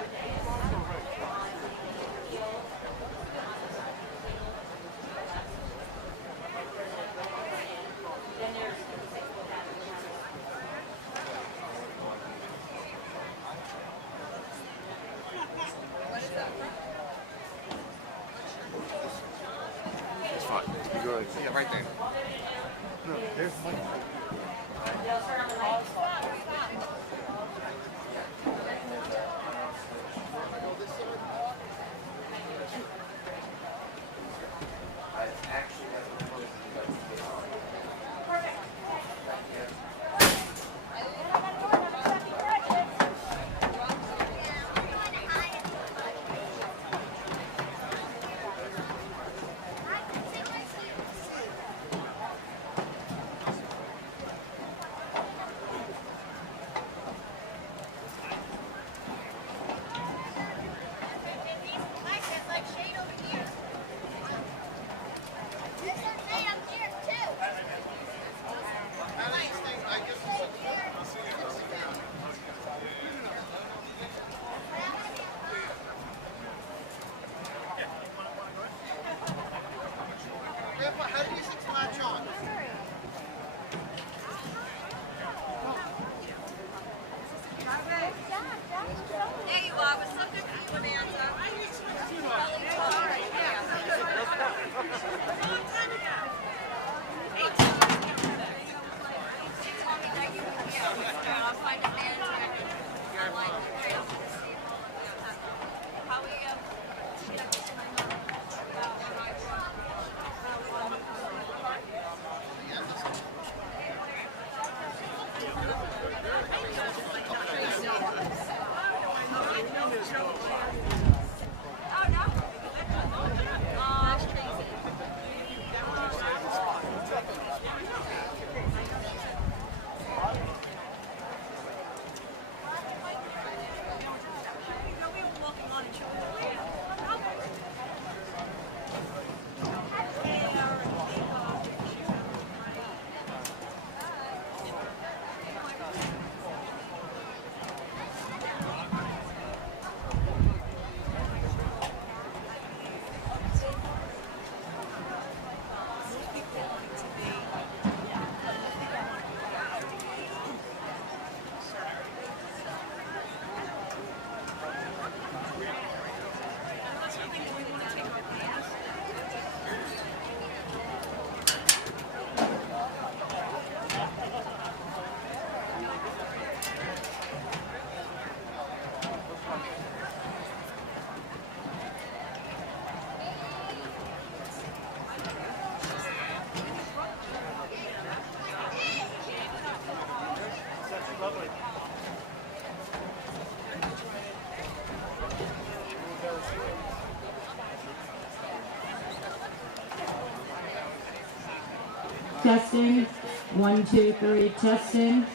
It's fine. You go like, yeah, right there. No, there's one. How do you think to latch on? There you are. We're so good for you, Amanda. I'll find a manager. How are you? Testing. 1, 2, 3, testing.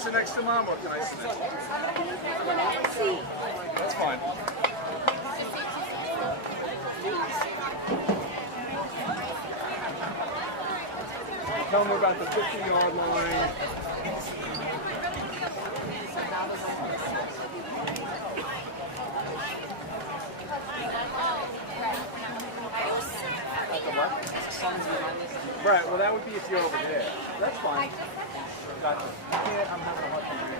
sit next to Mom, or can I sit next to you? That's fine. Tell me about the 50-yard line. Right, well that would be if you're over there. That's fine. Gotcha. I'm having a hard time reading.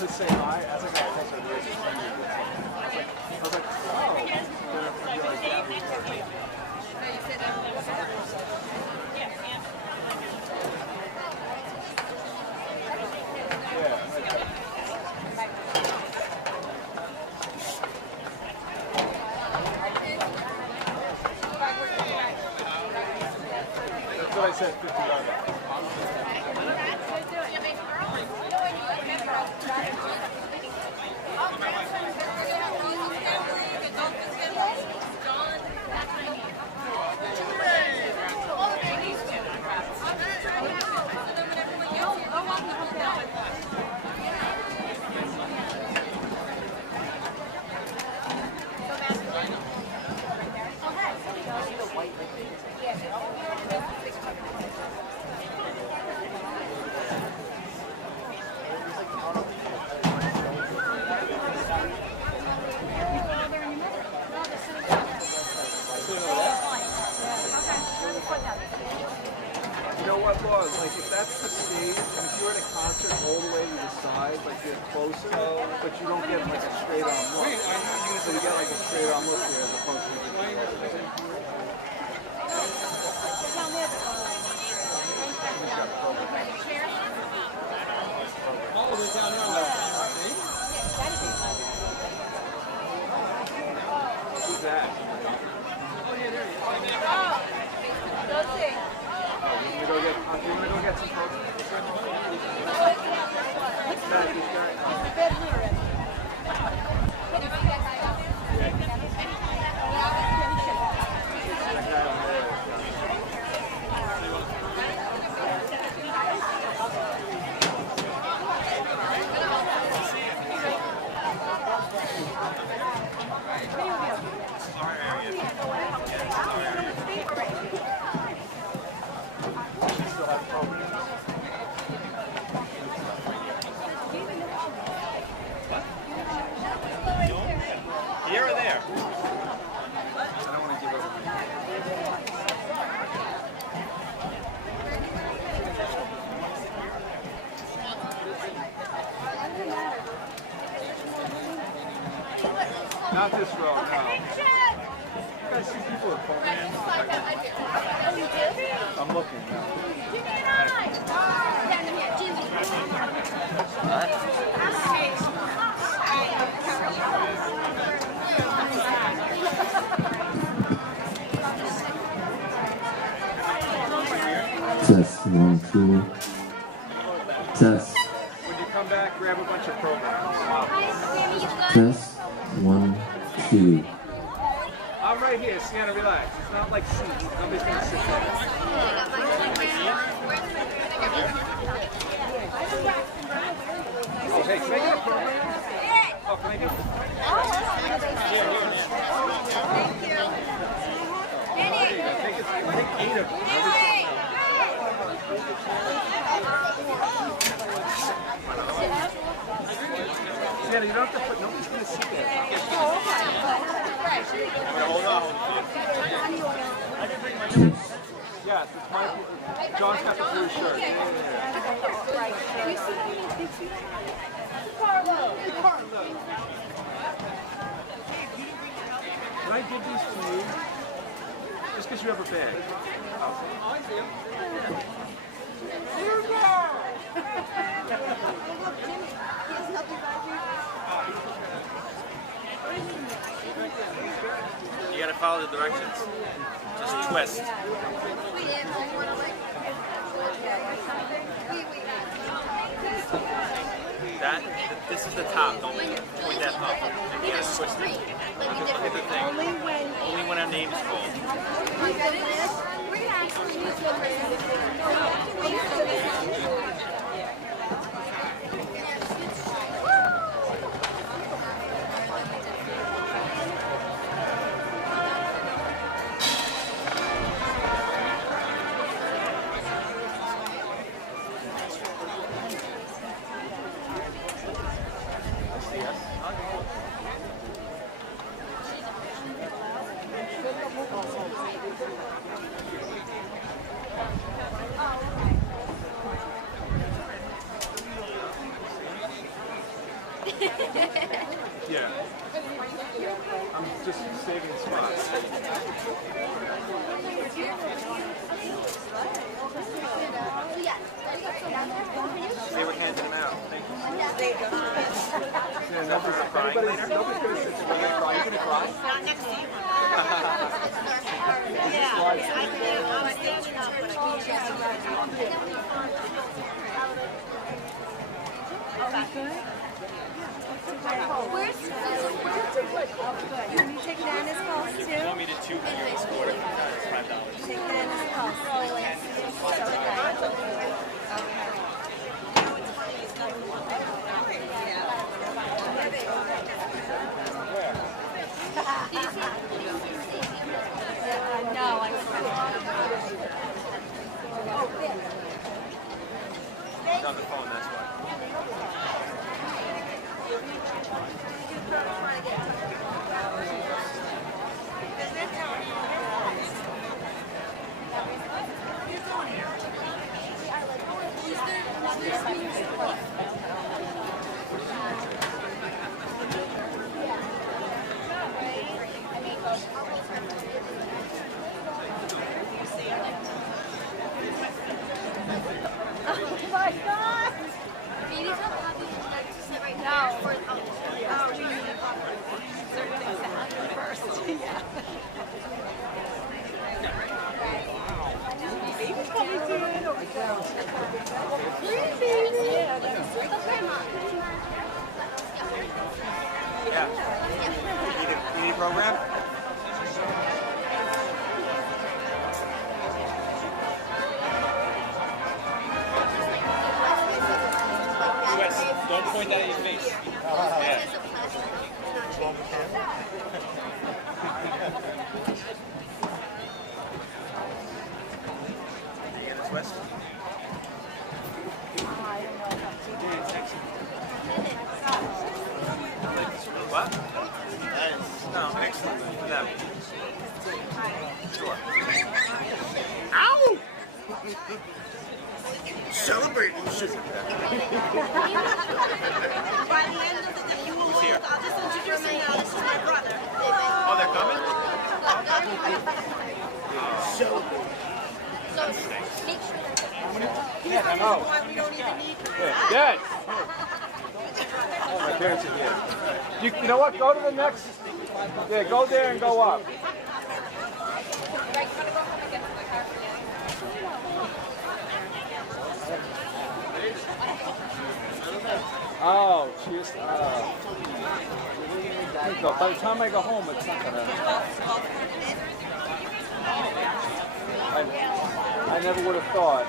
To say hi, as I got closer to this, I was like, oh, that's what I said, 50 yards. You know what, Laura? Like, if that's the stage, and if you're at a concert all the way to the side, like you're closer, but you don't get like a straight on look. So you get like a straight on look here as opposed to who's that? You want to go get some folks? What's that? Here or there? I don't want to give up. Not this row, no. You guys see people with phone hands? I'm looking now. Test 1, 2. Test. When you come back, grab a bunch of programs. Test 1, 2. I'm right here, Sienna, relax. It's not like seats. Nobody's gonna sit there. Oh, hey, can I get a program? Oh, can I get a program? Thank you. I think 8 of them. Sienna, you don't have to put, nobody's going to sit there. Test. Yes, it's my. John's got the blue shirt. Yeah. Can I give these to you? Just because you have a bag. Oh, I do. You gotta follow the directions. Just twist. This is the top. Don't point that up. And you gotta twist it. Look at the thing. Only when our name is called. Yeah. I'm just saving spots. They were handing them out. Thank you. Yeah, nobody's crying later. Nobody's gonna sit there and cry. You gonna cry? Not next to you. Yeah, I'm standing up, but I can't. Where's can you take Nana's calls too? You want me to $2 score? $5. Take Nana's calls. No, I It's on the phone, that's why. Yeah. You need a program? Wes, don't point that at your face. Yeah. You get this, Wes? What? Nice. No, excellent. No. Sure. Ow! Celebrate. By the end of the day, you will Who's here? I'll just introduce him now. This is my brother. Oh, they're coming? Oh. Why we don't even need Yes. Oh, my parents are here. You know what? Go to the next. Yeah, go there and go up. Oh, jeez. By the time I go home, it's not gonna. I never would have thought.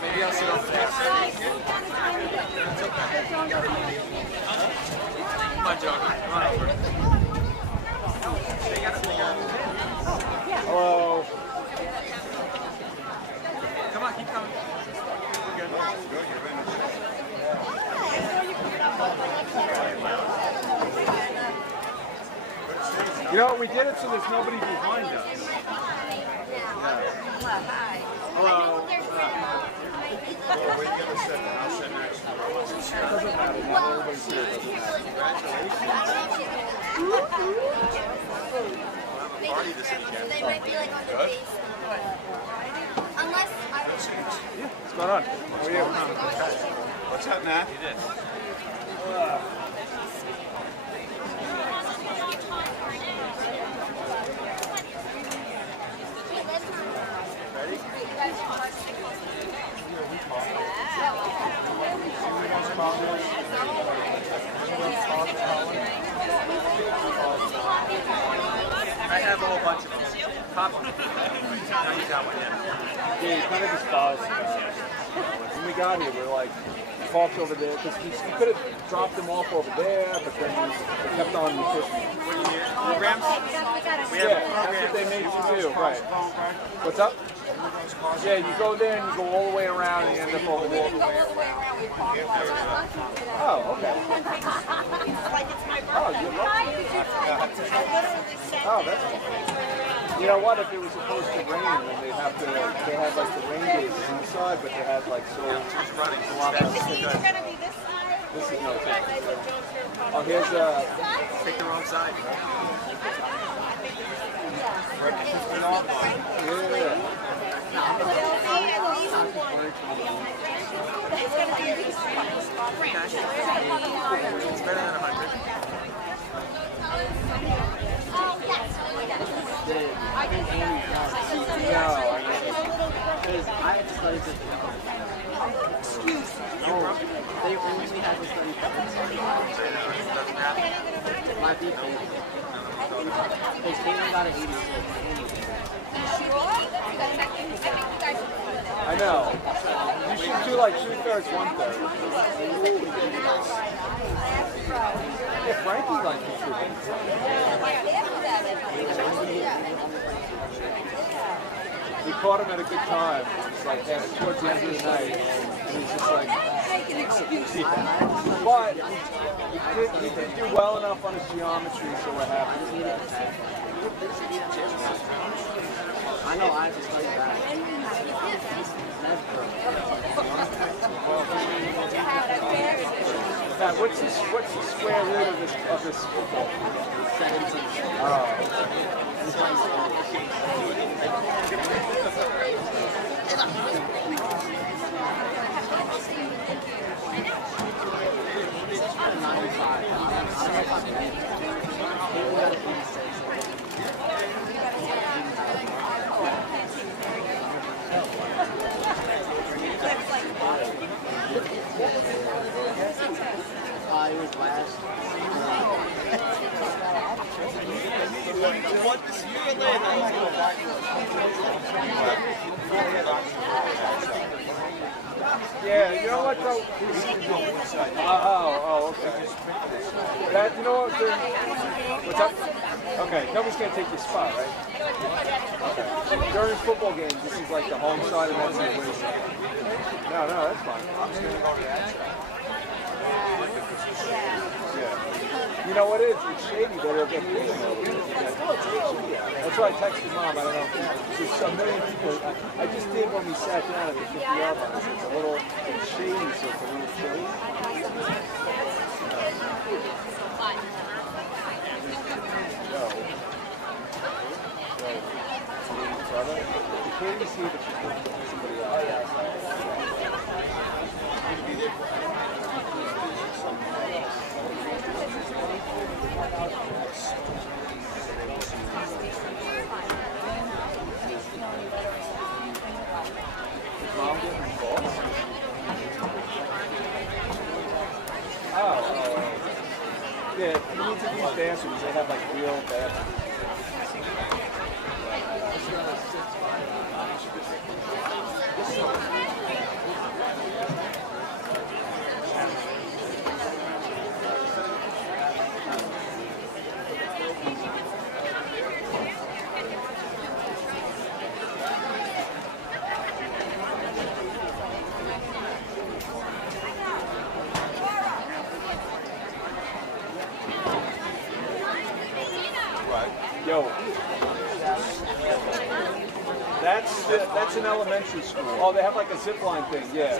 Maybe I'll sit over there. Come on, Joe. Come on over. Hello. No, we did it so there's nobody behind us. Hello. Doesn't matter. Not everybody's here. Doesn't matter. They might be like on the base. Unless I'm in church. What's going on? How are you? What's up, Matt? I have a whole bunch of them. Pop them. No, you got one yet. Yeah, you kind of just paused. When we got here, we were like, parked over there, because we could have dropped them off over there, but then we kept on pushing. Programs? We have Yeah, that's what they made you do, right. What's up? Yeah, you go there and you go all the way around and you end up over there. Oh, okay. Oh, you're lucky. Oh, that's cool. You know what? If it was supposed to rain, then they had like the rain days inside, but they had like so just running a lot less. This is no take. Oh, here's Pick the wrong side. yeah. It's better than 100. Because I had to study this. Excuse me. They only had to study my people. Because Caitlin got an 86. I know. You should do like 2/3, 1/3. Yeah, Frankie likes to shoot. We caught him at a good time. It's like towards the end of the night. And he's just like, but he did do well enough on his geometry, so we're happy. I know I have to study that. Matt, what's the square root of this football? 17. Oh. It was last. Yeah, you know what though? Oh, okay. That, you know what? What's up? Okay, nobody's gonna take your spot, right? Okay. During football games, this is like the home side and that's the away side. No, that's fine. I'm just gonna go to that side. Yeah. You know what it is? It's shady that it'll get paid. That's why I texted Mom. I don't know. There's a million people. I just did when we sat down at the 50-yard line. It's a little, it's shady, so it's a little shady. Brother, you can't even see that she's looking at somebody else. Yeah, you need to use bathrooms. They have like real bathrooms. Right. Yo. That's an elementary school. Oh, they have like a zip line thing. Yeah.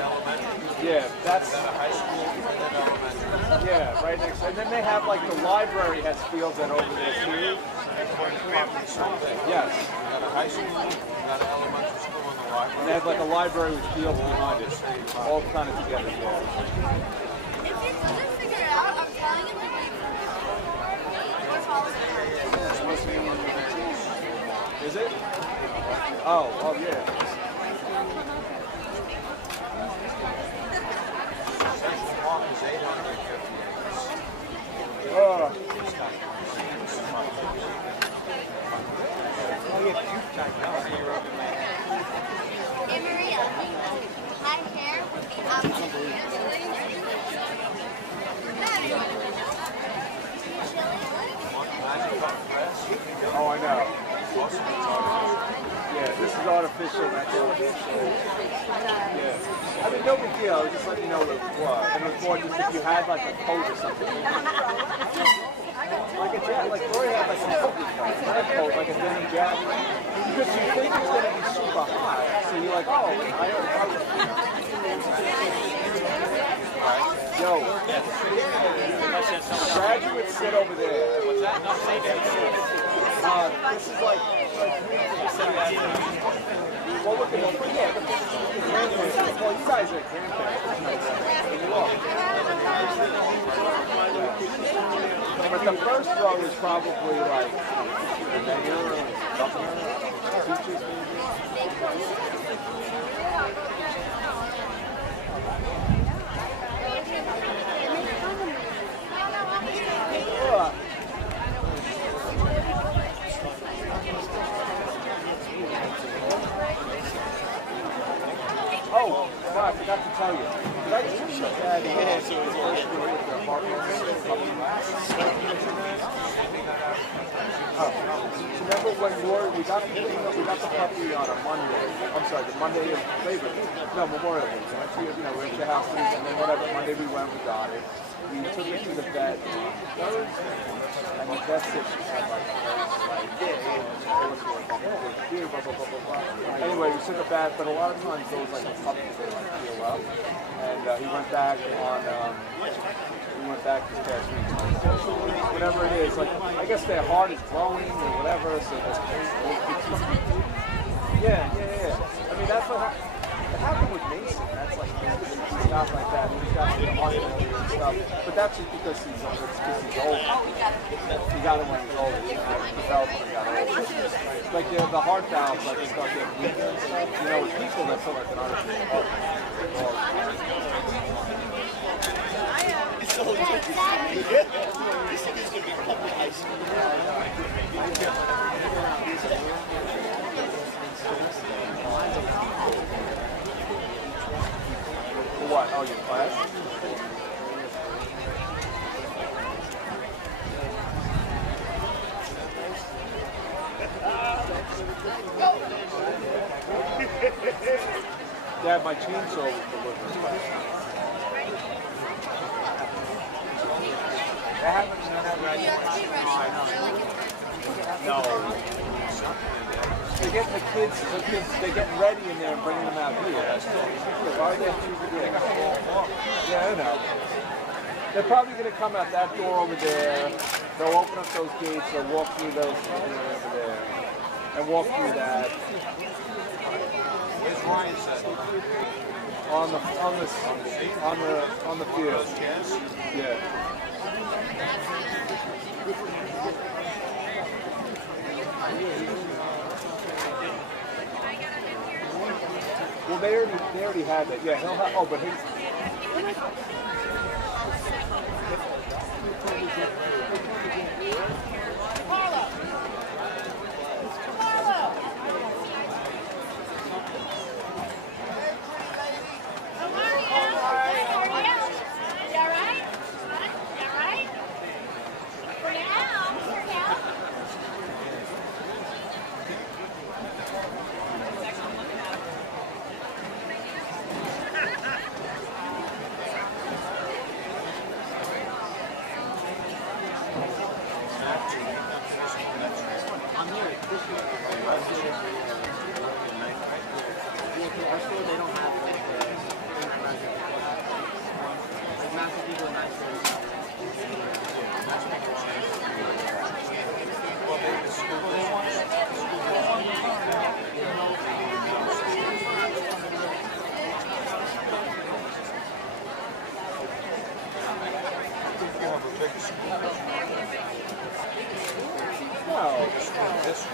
Yeah, that's High school and elementary. yeah, right next. And then they have like the library has fields that over there too. Yes. You got a high school, you got an elementary school and a And library. they have like a library with fields behind it, all kind of together. Yeah. If you couldn't figure it out, I'm telling you to leave. Or follow me. Is it? Oh yeah. Central Park is 850 acres. Oh. Hey Maria, my hair would be absolutely Oh, I know. Yeah, this is artificial. That's artificial. Yeah. I mean, no big deal. I was just letting you know what it was. And it's more just if you had like a coat or something. Like a jacket, like Gloria had like a coat, like a denim jacket. Because you think it's going to be super hot. So you're like, oh, Yo, graduates sit over there. What's that? No, say that. This is like well, look at them. Yeah, well, you guys are grandparents. But the first row is probably like the mayor, governor, teachers, Oh, I forgot to tell you. Did I just shut that in? So it's all with the apartment. Remember when we got the puppy on a Monday? I'm sorry, the Monday of Labor Day. No, Memorial Day. So actually, we went to the house and then whatever. Monday we went, we got it. We took it to the vet on Thursday, and the vet said she had like anyway, we took it back, but a lot of times those like the puppies they don't feel well, and he went back on. We went back this past week. Whatever it is, like I guess their heart is growing or whatever. So that's yeah. I mean that's what happened with Mason. That's like stuff like that. He's got like heart failure and stuff. But that's just because he's old. He got it when he's old. Developed when he got old. Like the heart valves like start getting weaker and stuff. With people that feel like an artificial heart. What? Oh, your class? Dad, my chainsaw was delivered. No. They're getting the kids, they're getting ready in there and bringing them out here. Are they? Yeah, I know. They're probably going to come out that door over there. They'll open up those gates. They'll walk through those over there and walk through that. Where's Ryan said? On the field. Yeah. Well, they already had that. Yeah, he'll have. Oh, but he's.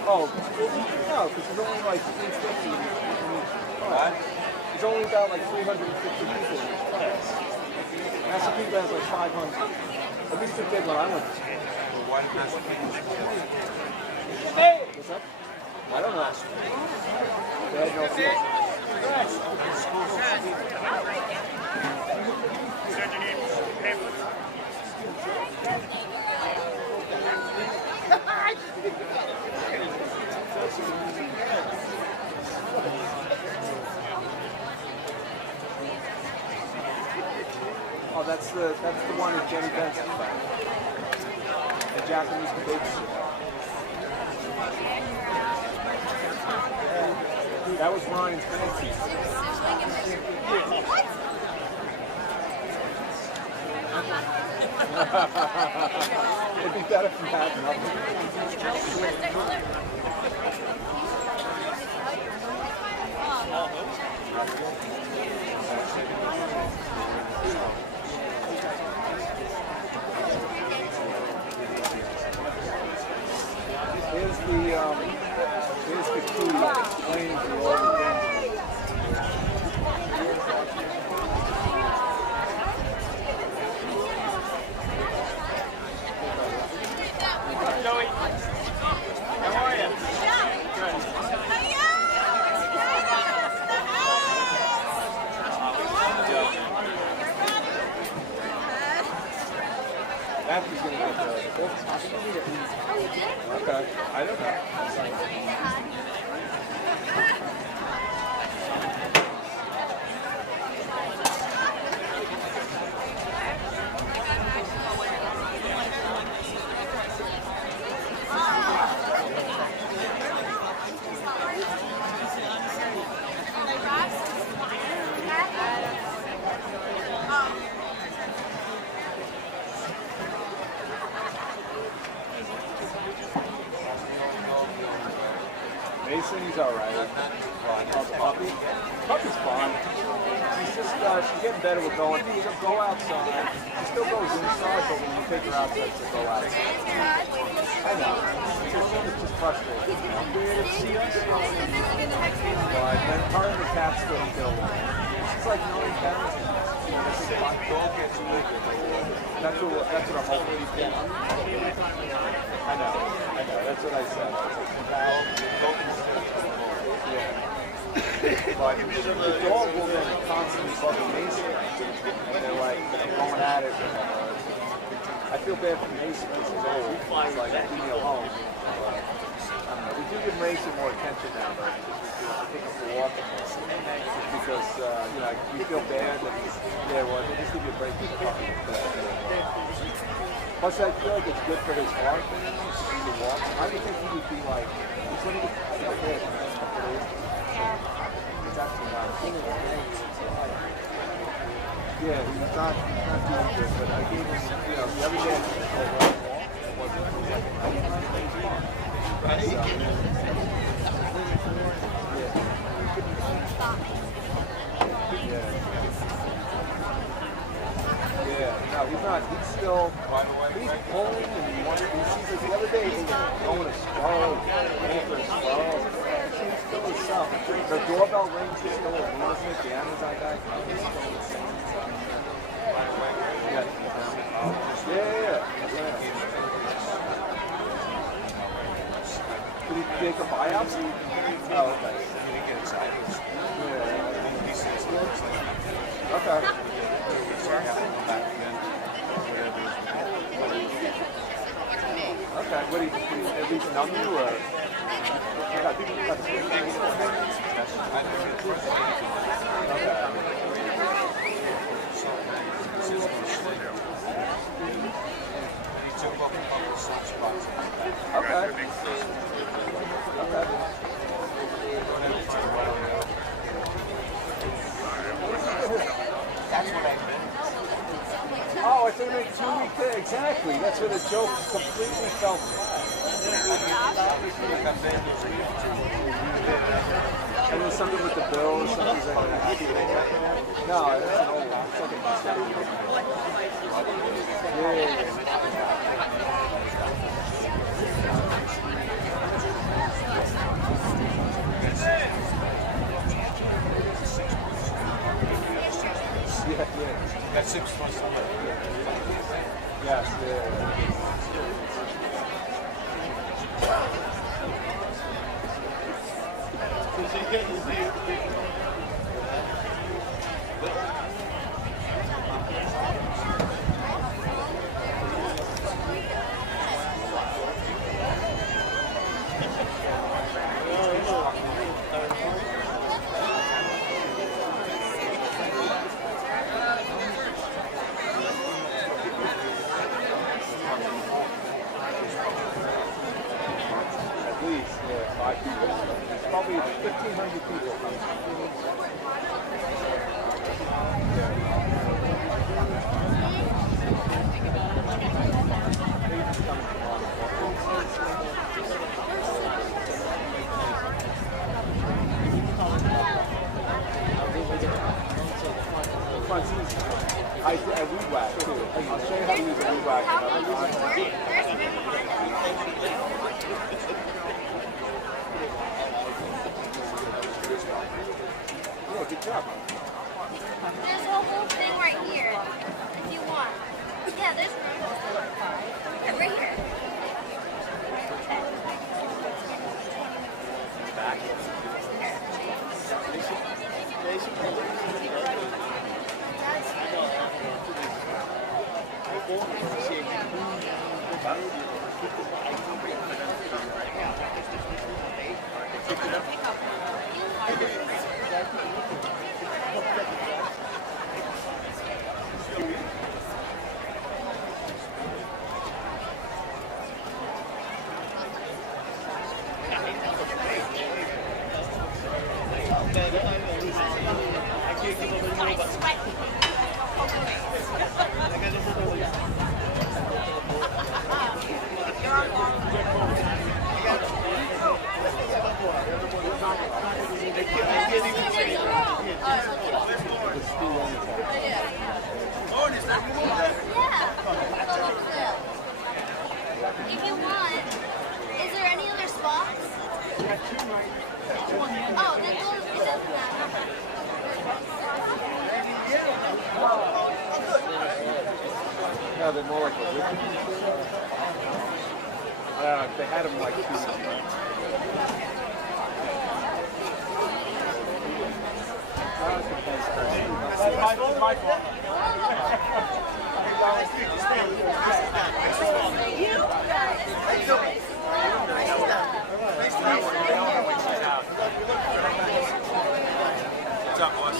Oh, no, because there's only like 350 in each class. There's only about like 350 people in each class. Massapequa has like 500. At least it did when I went to school. Hey! What's up? I don't know. They had no field. Oh, that's the one that Jenny Benson found. The Japanese babysitter. That was Ryan's fancy. It'd be better if you had nothing. Here's the key that explains you all the things. Joey, how are you? Matthew's going to get the books. Okay, I don't know. Mason, he's all right. Puppy? Puppy's fine. She's just, she's getting better with going. She'll go outside. She still goes inside, but when you take her outside, she'll go outside. I know. It's just frustrating. But then her and the cat still kill her. She's like 9 pounds. That's what I'm hoping he's getting. I know. That's what I said. Yeah. But the dog will then constantly bugging Mason. And they're like, going at it. I feel bad for Mason because he's old. He's like, leave me alone. I don't know. We do give Mason more attention now, though, because we take him for walking more. Just because, you know, we feel bad that he's, yeah, well, they just give you a break with the puppy. Plus, I feel like it's good for his heart to walk. I would think he would be like, he's going to get ahead in the next couple of days. It's actually not. Yeah, he's not doing good, but I gave him, you know, the other day I just told him it wasn't like a nice walk. Yeah, no, he's not. He's still, he's pulling and he wants to, he sees it the other day, he was going to squirrel, going for a squirrel. He's still himself. The doorbell rings, he's still a lunatic, the Amazon guy, he's still the same. Yeah. Did he take a biopsy? Oh, okay. He didn't get excited. Yeah. Okay. Okay, what do you at least numb you or? Okay. That's what I meant. Oh, I think they 2 weeks. Exactly. That's where the joke completely fell flat. And there's something with the bill or something like that. No, that's an old one. It's like a yeah. That's 6 months away. Yes, yeah. At least, yeah, 5 people. It's probably 1,500 people coming. I weed whack too. I'll show you how to use a weed whack. Oh, good job. There's a whole thing right here, if you want. Yeah, there's room. Yeah, right here. If you want, is there any other spots? Oh, then go, it doesn't matter. No, they're more like a whipping. They had them like 2 weeks ago. My fault. What's up, boss?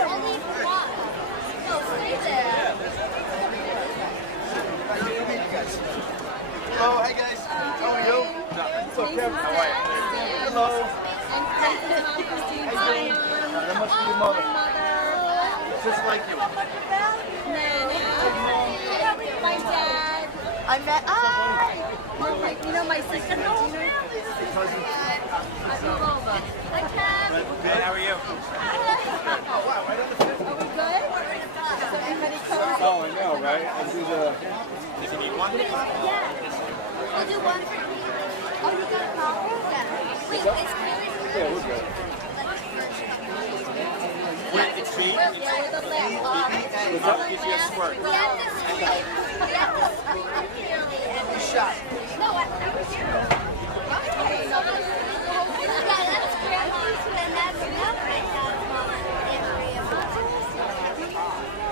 Only one. No, stay there. Oh, hey guys. How are you? What's up, Kevin? How are you? Hello. That must be your mother. Just like you. My dad. I met. You know my sister. No, Hi, Kev. Good, how are you? Are we good? So everybody cozy? Oh, I know, right? I do the. If you need one? Yeah. I'll do one for you. Oh, you got a problem? Yeah. Wait, it's really Yeah, we're good. Wait, it's me? Yeah, with the left. I'll give you a squirt. We have to scream. We have to scream clearly every shot. No, I was here. Okay. Yeah, that's grandma's and that's not my dad's mom and Maria.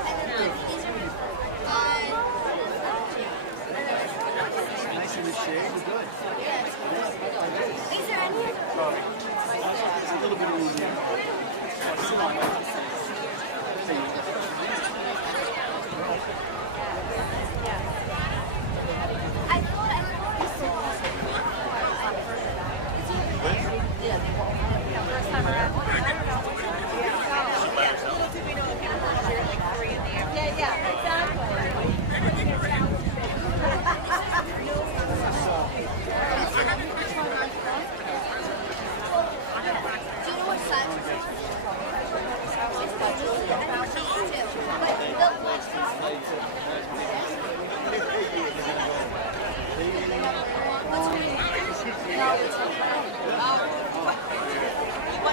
And then these are Nice in the shade. We're good. yes. Is there any? It's a little bit easier. I thought we saw. First time around. Little did we know it was like 3 want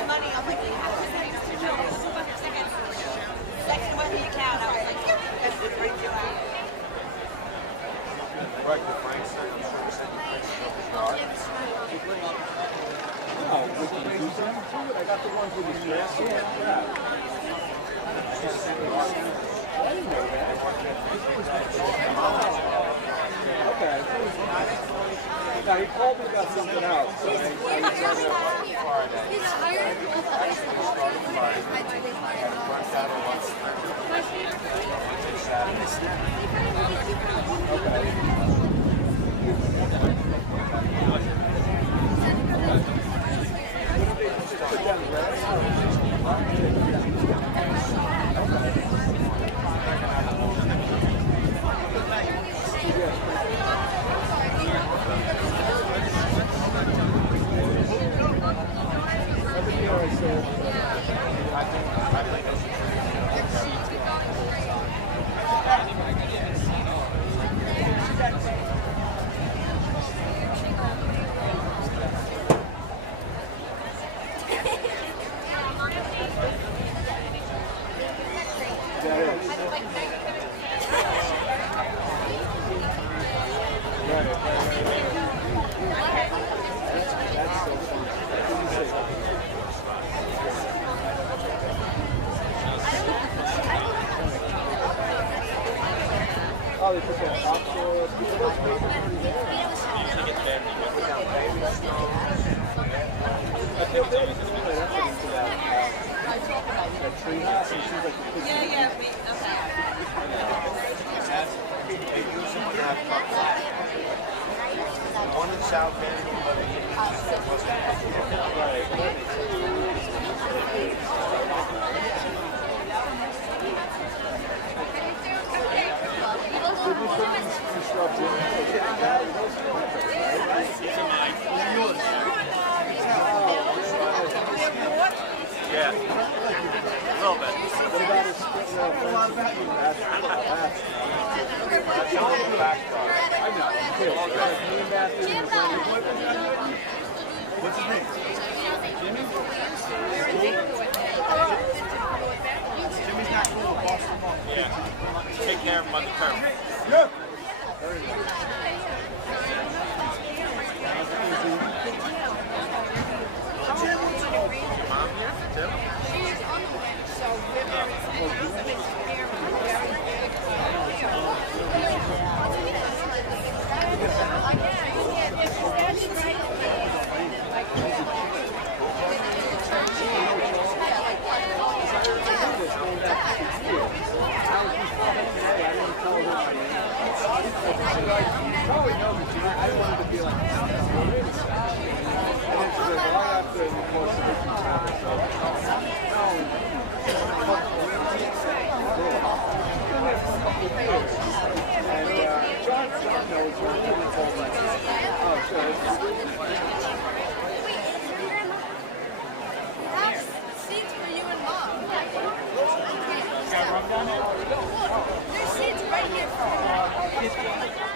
money? I'm like, you have to say second one in the account. I was like, yep, that's what brings you out. Right, the Frank said, I'm sure he said you fixed up his yard. No, with the baby too. I got the ones with the stress. Yeah. Okay. Now he called me about something else. So He's hired. Oh, they put that topsoil. I feel bad because we went up into that tree house and she's like, Yeah, okay. One in South Bend, Yeah. A little bit. that's all the back part. I know. What's his name? Jimmy's not cool with Boston. Yeah. Take care of him on the curb. Yeah. Your mom here? Tim? She's on the way, so we're very Probably know me, Gina. I wanted to be like, and then she goes, well, I have to enforce the mission time. So, and John knows her. He told me, oh, sure. Seats for you and Mom. There's seats right here for her.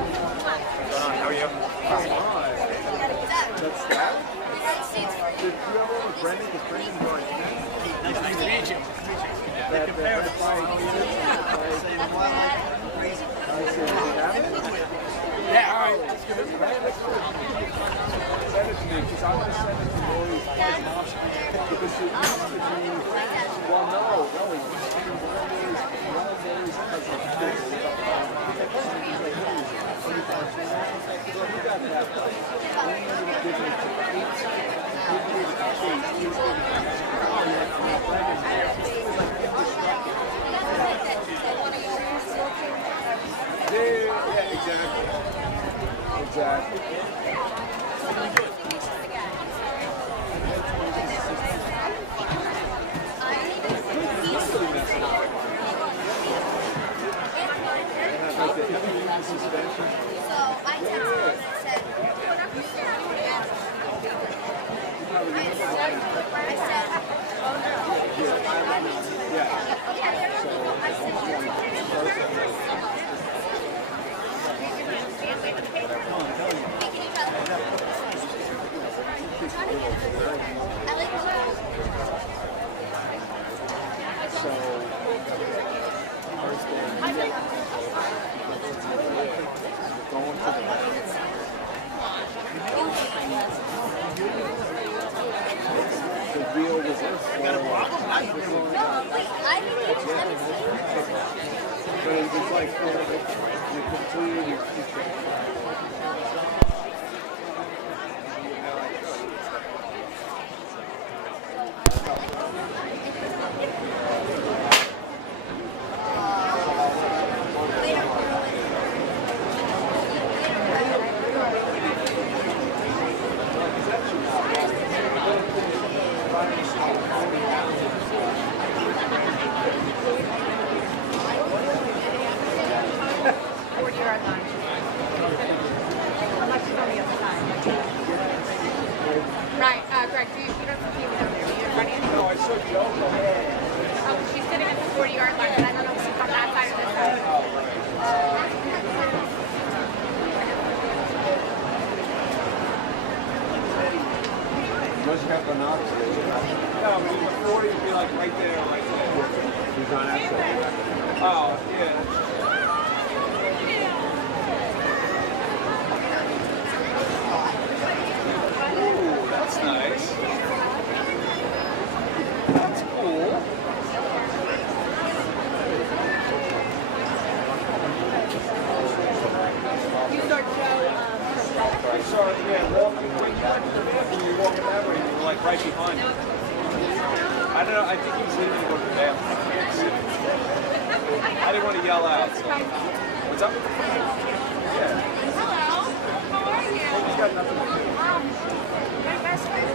How are you? That's that? Did you ever with Brendan? Because Brendan's already Nice to meet you. that flying units. Yeah, all right. Send it to me because I'm going to send it to Lori's because she used to be, well, no, one of those has a yeah, exactly. So I texted him and said, I like cold. So, first day, we're going to the real was this. Wait, I didn't even But it was like, you completed your teacher. Right, Greg, you don't see me down there. You ready? No, I saw Joe. Oh, she's sitting at the 40-yard line, but I don't know if she's on that side or this side. Must have binoculars. No, I mean, the 40 would be like right there, right there. He's on that side. Oh, yeah. Ooh, that's nice. That's cool. You start Joe. I saw it, yeah, walking, when you went to the bathroom, you were walking that way, you were like right behind him. I don't know, I think he was leaving to go to the bathroom. I can't see. I didn't want to yell out, so. What's up? Yeah. Hello. How are you? He's got nothing to do. My best friend.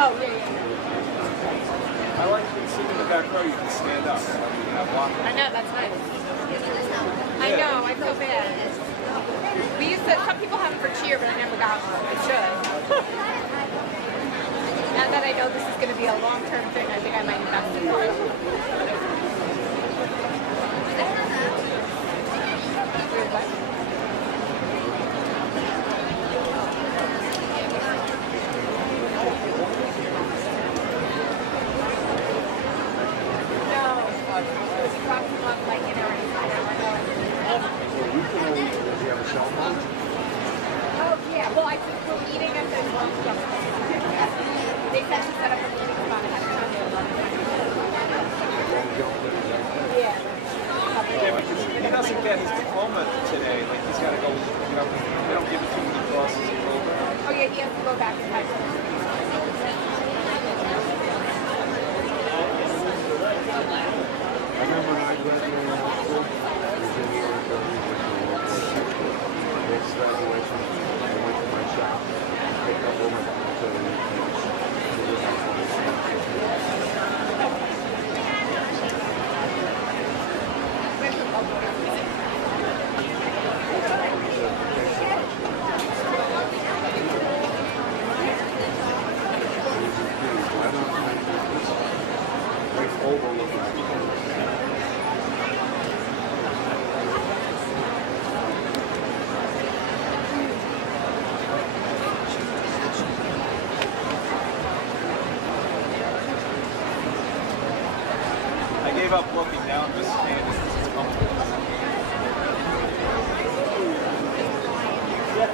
Oh, yeah, yeah. I like you can sit in the back row, you can stand up. You can have one. I know, that's nice. I know, I feel bad. We used to, some people have it for cheer, but I never got one. I should. Now that I know this is going to be a long-term thing, I think I might invest in one. Oh, yeah. Well, I think we're eating at the lunch club. They said to set up a meeting about it. Yeah. Yeah, because he doesn't get his diploma today. Like, he's got to go, you know, they don't give it to him when he crosses the over. Oh, yeah, he has to go back and type it. I remember when I graduated high school, it was in New York, next graduation, I went to my shop, picked up all my I gave up looking down, just standing because it's comfortable. Yeah.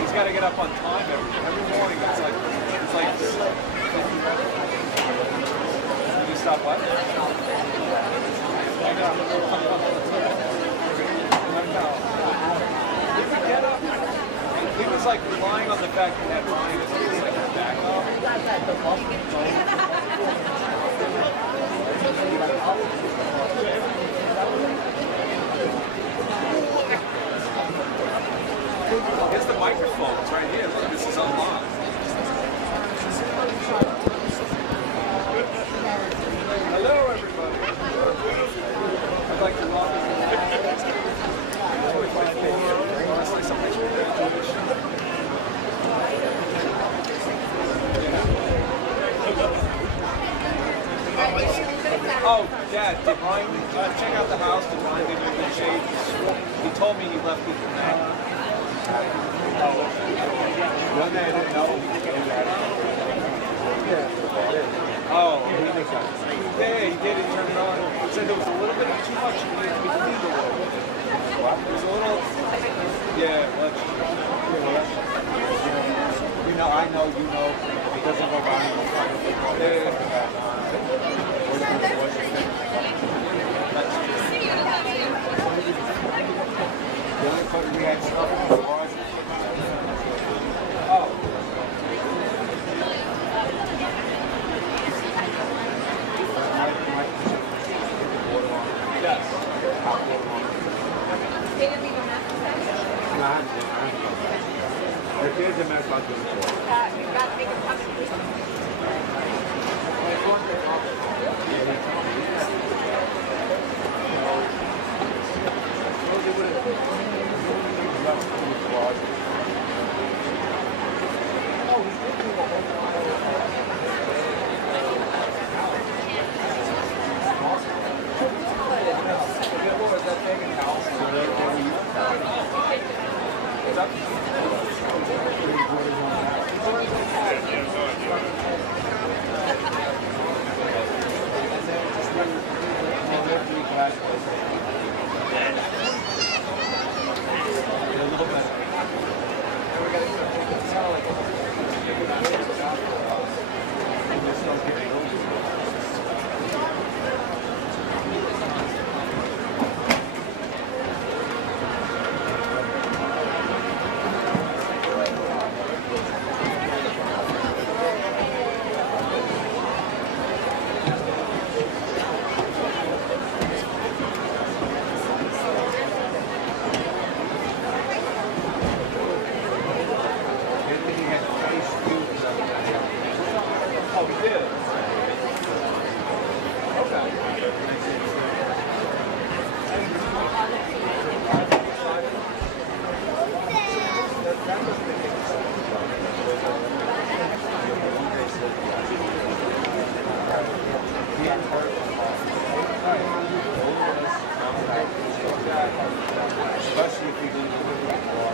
He's got to get up on time every morning. It's like, did you stop what? I know. on the fact that that line is just like a backup. Here's the microphone. It's right here. Look, this is unlocked. Hello, everybody. I'd like to welcome you. Honestly, somebody's graduation. Oh, Dad, did Ryan check out the house? Did Ryan give you a good shade? He told me he left you for that. One day I didn't know. Oh, yeah, he did. He turned it on. He said there was a little bit of too much. He needed to be cleaned a little. It was a little. Yeah, you know, I know, you know. It doesn't go by. The only part we had stuff in the closet. Oh. Yes. They didn't leave a mess inside? The kids are messed up. You got to make it public. Especially if you do the walk.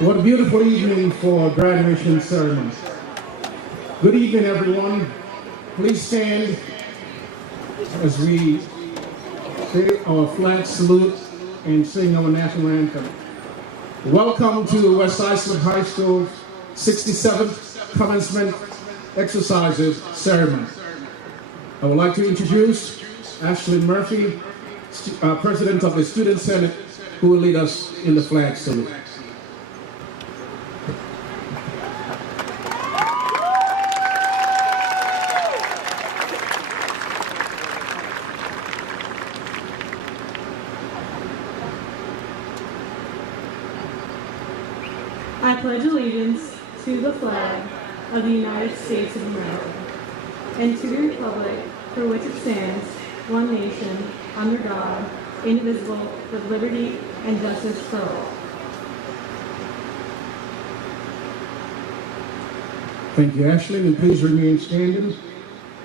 What a beautiful evening for a graduation ceremony. Good evening, everyone. Please stand as we say our flag salute and sing our national anthem. Welcome to West Islip High School's 67th commencement exercises ceremony. I would like to introduce Ashley Murphy, President of the Student Senate, who will lead us in the flag salute. I pledge allegiance to the flag of the United States of America and to the republic for which it stands, one nation, under God, indivisible, with liberty and justice for all. Thank you, Ashley, and please remain standing.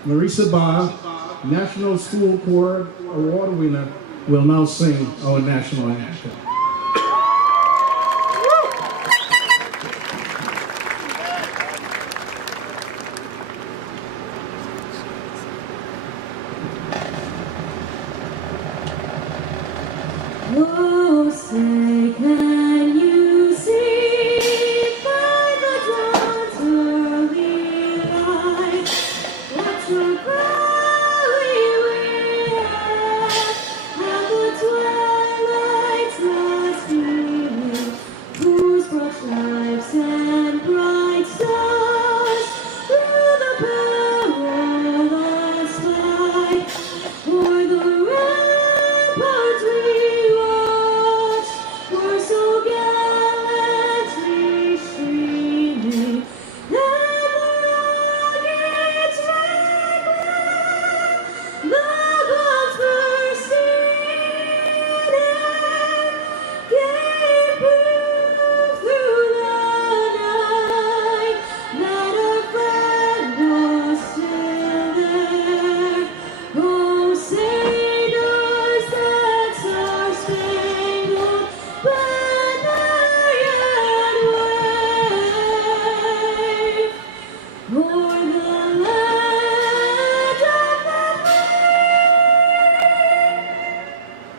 Marisa Barr, National School Corps Award winner, will now sing our national anthem. Oh, say can you see by the dawn's early light what so proudly we have at the twilight's last gleaming, whose bright lives and bright stars through the perilous fight o'er the ramparts we watched were so gallantly streaming, and the rocket's red glare, the bombs bursting in, gave proof through the night that our flag was still there. Oh, say does that star-spangled banner yet wave o'er the land of the free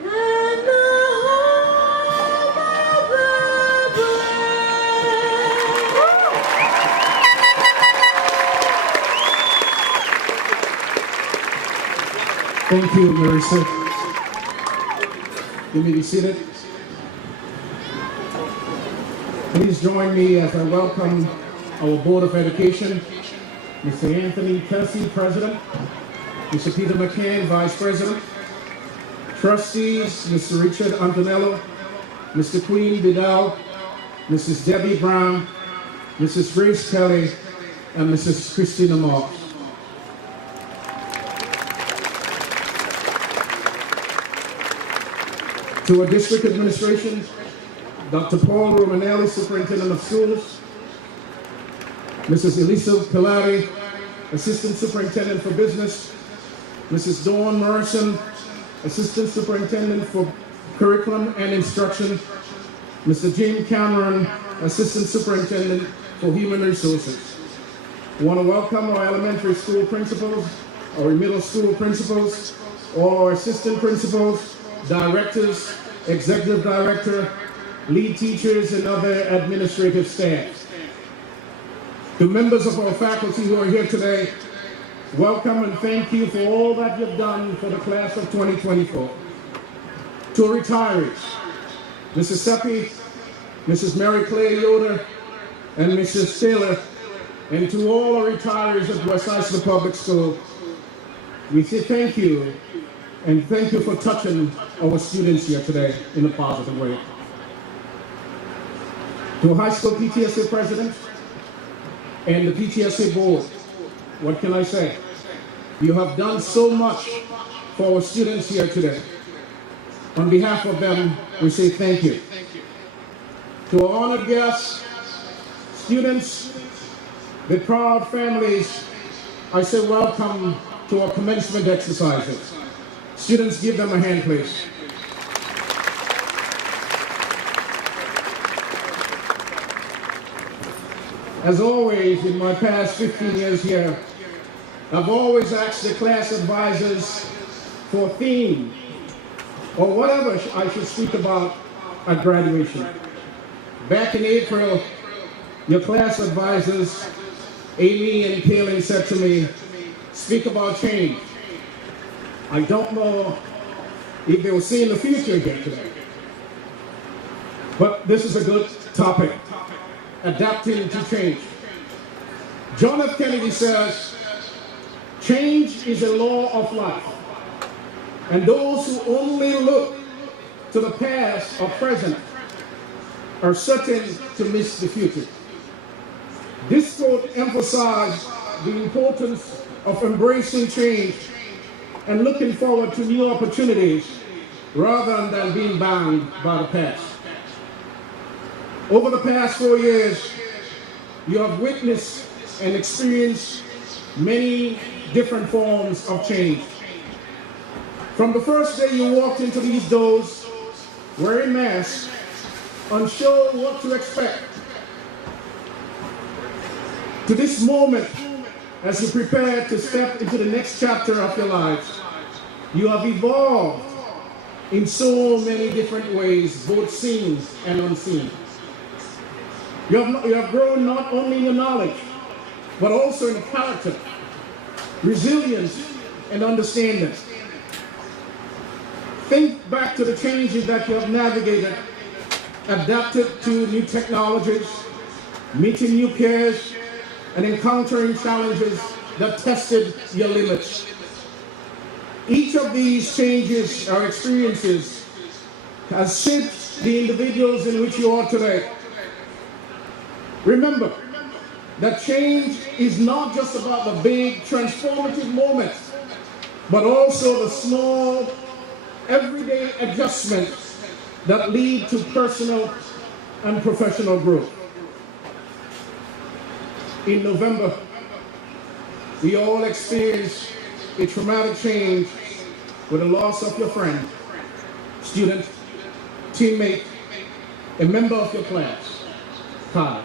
and the home of the Thank you, Marisa. You may be seated. Please join me as I welcome our Board of Education, Mr. Anthony Kelsey, President, Mr. Peter McCann, Vice President, Trustees, Mr. Richard Antonello, Mr. Queen Vidal, Mrs. Debbie Brown, Mrs. Grace Kelly, and Mrs. Christina Marks. To our district administration, Dr. Paul Romanelli, Superintendent of Schools, Mrs. Elisa Pilati, Assistant Superintendent for Business, Mrs. Dawn Morrison, Assistant Superintendent for Curriculum and Instruction, Mr. Jim Cameron, Assistant Superintendent for Human Resources. I want to welcome our elementary school principals, our middle school principals, all our assistant principals, directors, executive director, lead teachers, and other administrative staff. To members of our faculty who are here today, welcome and thank you for all that you've done for the class of 2024. To our retirees, Mrs. Seppi, Mrs. Mary Claire Yoder, and Mrs. Taylor, and to all our retirees at West Islip Public School, we say thank you, and thank you for touching our students here today in a positive way. To our high school PTSA president and the PTSA board, what can I say? You have done so much for our students here today. On behalf of them, we say thank you. To our honored guests, students, the proud families, I say welcome to our commencement exercises. Students, give them a hand, please. As always, in my past 15 years here, I've always asked the class advisors for a theme or whatever I should speak about at graduation. Back in April, your class advisors, Amy and Kaylin, said to me, speak about change. I don't know if they will see in the future here today. But this is a good topic, adapting to change. John F. Kennedy says, change is a law of life. And those who only look to the past or present are certain to miss the future. This quote emphasized the importance of embracing change and looking forward to new opportunities rather than being bound by the past. Over the past 4 years, you have witnessed and experienced many different forms of change. From the first day you walked into these doors, wearing masks, unsure what to expect, to this moment, as you prepare to step into the next chapter of your lives, you have evolved in so many different ways, both seen and unseen. You have grown not only in your knowledge, but also in character, resilience, and understanding. Think back to the changes that you have navigated, adapted to new technologies, meeting new peers, and encountering challenges that tested your limits. Each of these changes or experiences has shaped the individuals in which you are today. Remember that change is not just about the big transformative moments, but also the small, everyday adjustments that lead to personal and professional growth. In November, we all experienced a traumatic change with the loss of your friend, student, teammate, a member of your class, Kyle.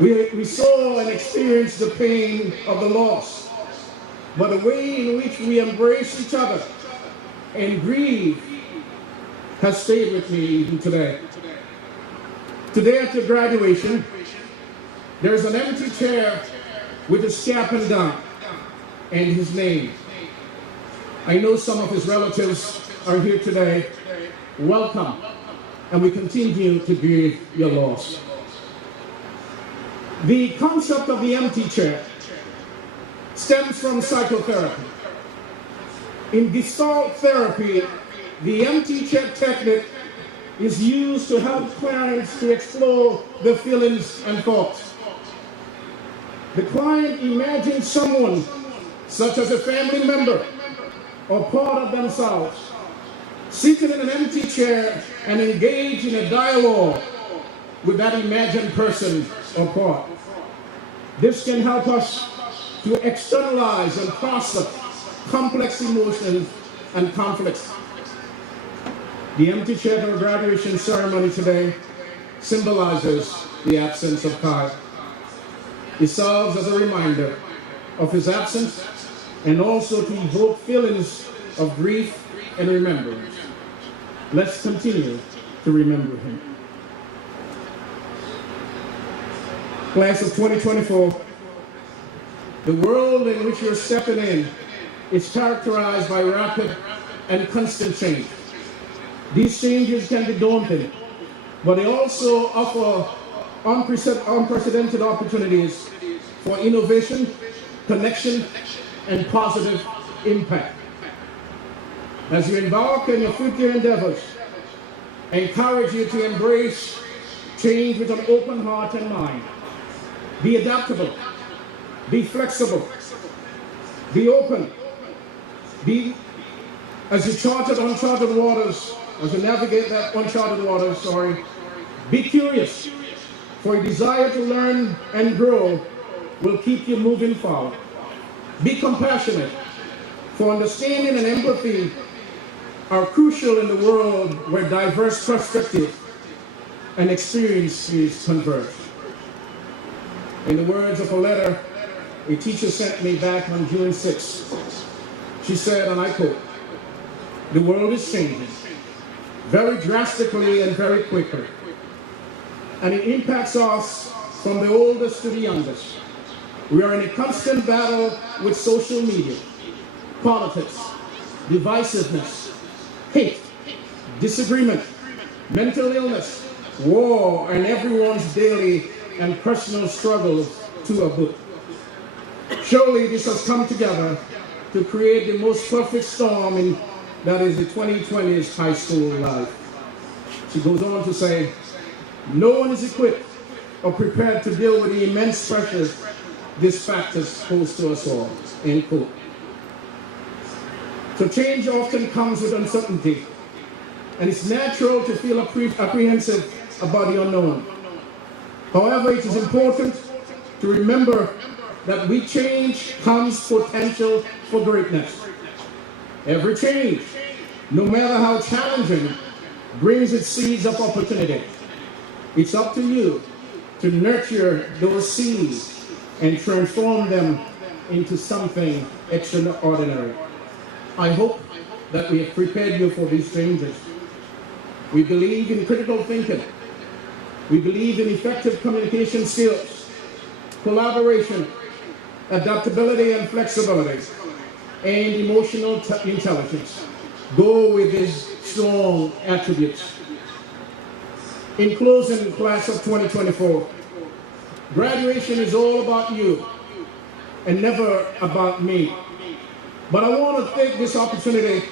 We saw and experienced the pain of the loss, but the way in which we embrace each other and grieve has stayed with me even today. Today at your graduation, there's an empty chair with a scalpel down and his name. I know some of his relatives are here today. Welcome, and we continue to grieve your loss. The concept of the empty chair stems from psychotherapy. In Gestalt therapy, the empty chair technique is used to help clients to explore their feelings and thoughts. The client imagines someone, such as a family member or part of themselves, sitting in an empty chair and engage in a dialogue with that imagined person or part. This can help us to externalize and process complex emotions and conflicts. The empty chair at our graduation ceremony today symbolizes the absence of Kai. It serves as a reminder of his absence and also to evoke feelings of grief and remembrance. Let's continue to remember him. Class of 2024, the world in which you're stepping in is characterized by rapid and constant change. These changes can be daunting, but they also offer unprecedented opportunities for innovation, connection, and positive impact. As you embark on your future endeavors, I encourage you to embrace change with an open heart and mind. Be adaptable, be flexible, be open, as you charted uncharted waters, as you navigate that uncharted waters, be curious, for a desire to learn and grow will keep you moving forward. Be compassionate, for understanding and empathy are crucial in the world where diverse perspectives and experiences converge. In the words of a letter a teacher sent me back on June 6th, she said, and I quote, "The world is changing very drastically and very quickly, and it impacts us from the oldest to the youngest. We are in a constant battle with social media, politics, divisiveness, hate, disagreement, mental illness, war, and everyone's daily and personal struggles to a boot. Surely this has come together to create the most perfect storm that is the 2020s high school life." She goes on to say, "No one is equipped or prepared to deal with the immense pressures this factors pose to us all." End quote. So change often comes with uncertainty, and it's natural to feel apprehensive about the unknown. However, it is important to remember that with change comes potential for greatness. Every change, no matter how challenging, brings its seeds of opportunity. It's up to you to nurture those seeds and transform them into something extraordinary. I hope that we have prepared you for these changes. We believe in critical thinking. We believe in effective communication skills, collaboration, adaptability and flexibility, and emotional intelligence. Go with these strong attributes. In closing, class of 2024, graduation is all about you and never about me. But I want to take this opportunity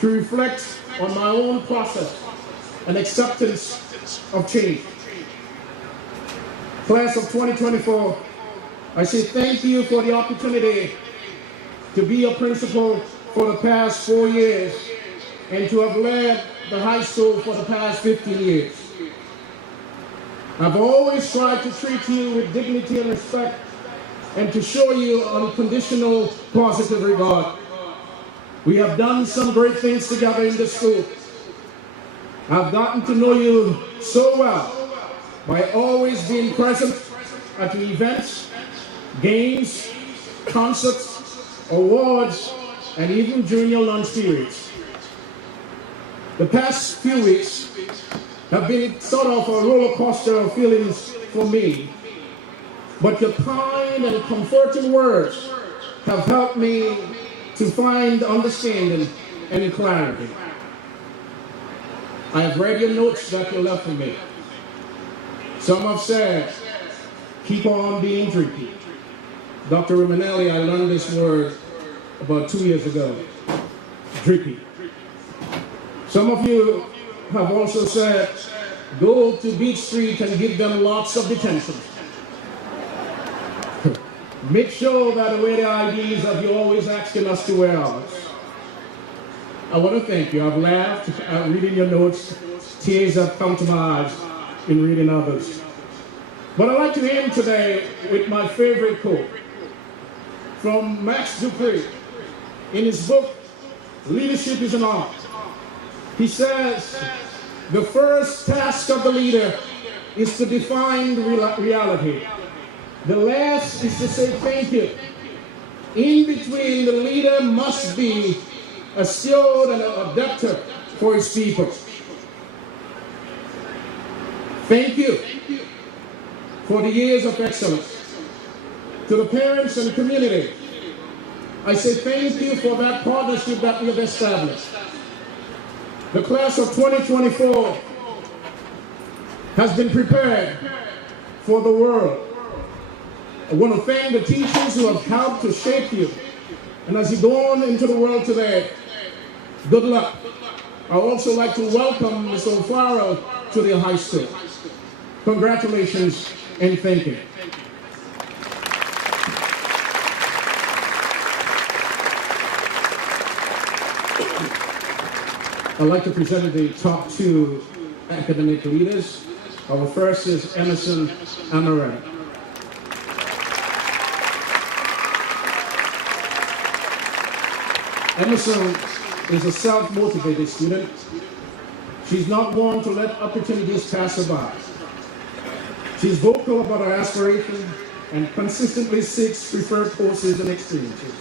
to reflect on my own process and acceptance of change. Class of 2024, I say thank you for the opportunity to be a principal for the past 4 years and to have led the high school for the past 15 years. I've always tried to treat you with dignity and respect and to show you unconditional positive regard. We have done some great things together in the school. I've gotten to know you so well by always being present at the events, games, concerts, awards, and even during your lunch periods. The past few weeks have been sort of a roller coaster of feelings for me, but your kind and comforting words have helped me to find understanding and clarity. I have read your notes that you left for me. Some have said, keep on being dreamy. Dr. Romanelli, I learned this word about 2 years ago, drippy. Some of you have also said, go to Beach Street and give them lots of detention. Make sure that wear the IDs that you're always asking us to wear ours. I want to thank you. I've laughed reading your notes. Tears have come to my eyes in reading others. But I'd like to end today with my favorite quote from Max Dupree in his book, Leadership is an Art. He says, the first task of the leader is to define reality. The last is to say thank you. In between, the leader must be a steward and a debtor for his people. Thank you for the years of excellence. To the parents and community, I say thank you for that partnership that we have established. The class of 2024 has been prepared for the world. I want to thank the teachers who have helped to shape you. And as you go on into the world today, good luck. I also like to welcome Mr. O'Farrell to the high school. Congratulations and thank you. I'd like to present the top two academic leaders. Our first is Emerson Amaret. Emerson is a self-motivated student. She's not one to let opportunities pass her by. She's vocal about her aspirations and consistently seeks preferred courses and experiences,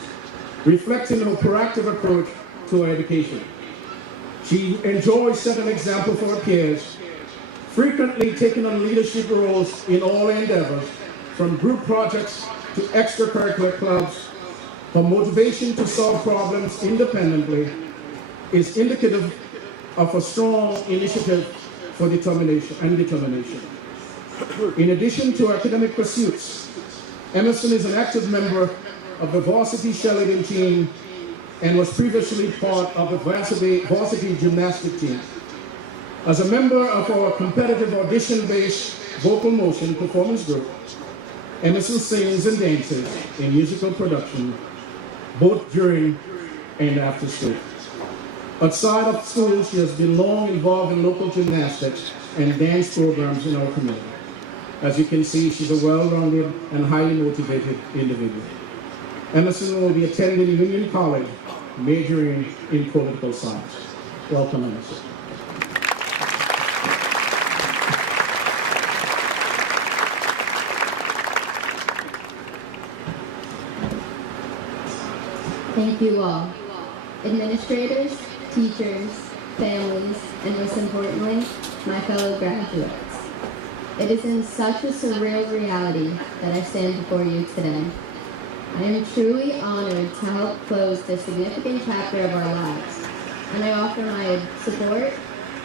reflecting her proactive approach to her education. She enjoys setting an example for her peers, frequently taking on leadership roles in all endeavors, from group projects to extracurricular clubs. Her motivation to solve problems independently is indicative of a strong initiative for determination. In addition to academic pursuits, Emerson is an active member of the varsity cheerleading team and was previously part of the varsity gymnastic team. As a member of our competitive audition-based vocal motion performance group, Emerson sings and dances in musical production, both during and after school. Outside of school, she has been long involved in local gymnastics and dance programs in our community. As you can see, she's a well-rounded and highly motivated individual. Emerson will be attending Union College, majoring in political science. Welcome, Emerson. Thank you all. Administrators, teachers, families, and most importantly, my fellow graduates. It is in such a surreal reality that I stand before you today. I am truly honored to help close this significant chapter of our lives, and I offer my support,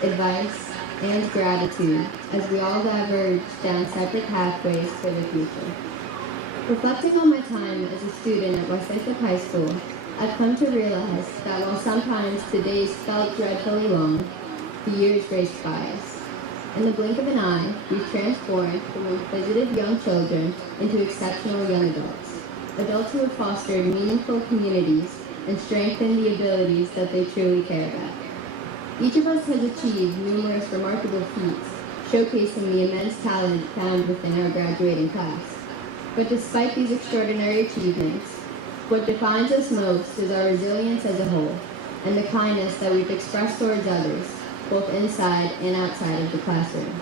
advice, and gratitude as we all diverge down separate pathways for the future. Reflecting on my time as a student at West Islip High School, I've come to realize that while sometimes the days felt dreadfully long, the years raced by us. In the blink of an eye, we've transformed from inquisitive young children into exceptional young adults. Adults who have fostered meaningful communities and strengthened the abilities that they truly care about. Each of us has achieved numerous remarkable feats, showcasing the immense talent found within our graduating class. But despite these extraordinary achievements, what defines us most is our resilience as a whole, and the kindness that we've expressed towards others, both inside and outside of the classroom.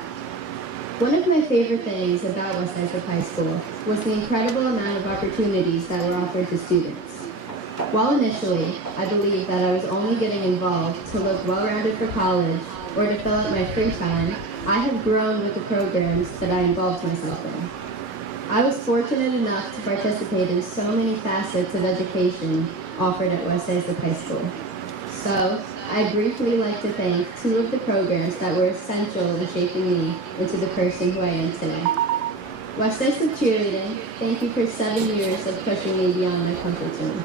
One of my favorite things about West Islip High School was the incredible amount of opportunities that were offered to students. While initially, I believed that I was only getting involved to look well-rounded for college or to fill out my free time, I have grown with the programs that I involved myself in. I was fortunate enough to participate in so many facets of education offered at West Islip High School. So, I'd briefly like to thank two of the programs that were essential in shaping me into the person who I am today. West Islip Cheerleading, thank you for 7 years of pushing me beyond my comfort zone.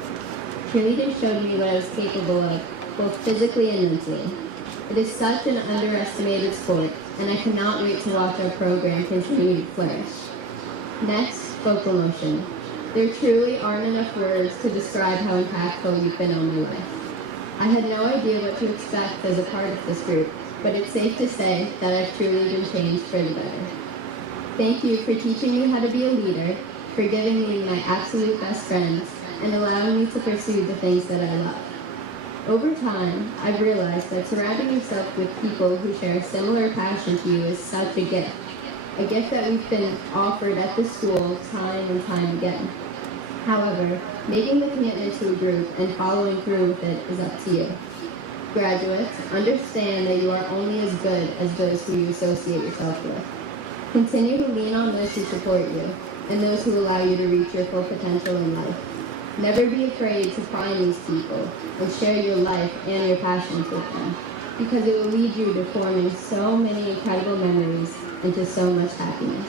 Cheerleading showed me what I was capable of, both physically and mentally. It is such an underestimated sport, and I cannot wait to watch our program continue to flourish. Next, vocal motion. There truly aren't enough words to describe how impactful you've been on my life. I had no idea what to expect as a part of this group, but it's safe to say that I've truly been changed for the better. Thank you for teaching me how to be a leader, for giving me my absolute best friends, and allowing me to pursue the things that I love. Over time, I've realized that surrounding yourself with people who share a similar passion to you is such a gift that we've been offered at the school time and time again. However, making the commitment to a group and following through with it is up to you. Graduates, understand that you are only as good as those who you associate yourself with. Continue to lean on those who support you and those who allow you to reach your full potential in life. Never be afraid to find these people and share your life and your passions with them, because it will lead you to forming so many incredible memories and to so much happiness.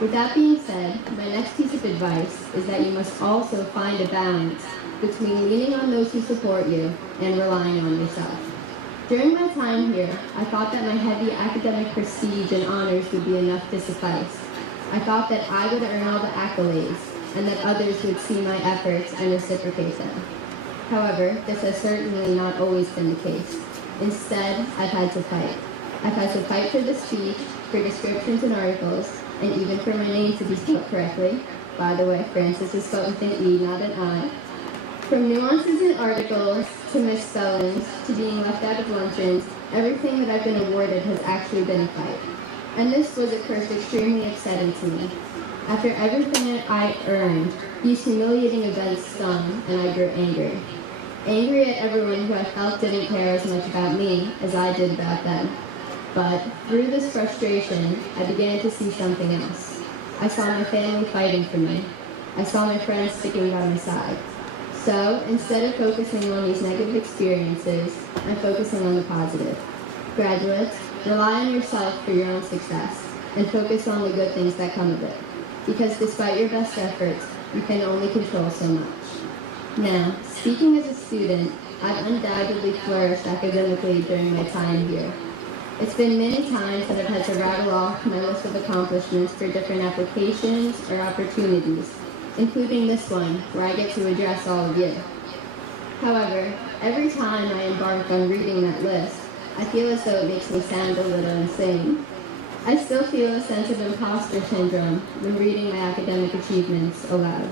With that being said, my next piece of advice is that you must also find a balance between leaning on those who support you and relying on yourself. During my time here, I thought that my heavy academic prestige and honors would be enough to suffice. I thought that I would earn all the accolades and that others would see my efforts and reciprocate them. However, this has certainly not always been the case. Instead, I've had to fight. I've had to fight for the speech, for descriptions and articles, and even for my name to be spelled correctly. By the way, Francis is spelled with an E, not an I. From nuances in articles, to misspellings, to being left out of luncheons, everything that I've been awarded has actually been a fight. and this was at first extremely upsetting to me. After everything I earned, these humiliating events stung, and I grew angry. Angry at everyone who I felt didn't care as much about me as I did about them. But through this frustration, I began to see something else. I saw my family fighting for me. I saw my friends sticking by my side. So, instead of focusing on these negative experiences, I'm focusing on the positive. Graduates, rely on yourself for your own success, and focus on the good things that come of it. Because despite your best efforts, you can only control so much. Now, speaking as a student, I've undoubtedly flourished academically during my time here. It's been many times that I've had to rattle off my list of accomplishments for different applications or opportunities, including this one, where I get to address all of you. However, every time I embark on reading that list, I feel as though it makes me sound a little insane. I still feel a sense of imposter syndrome when reading my academic achievements aloud.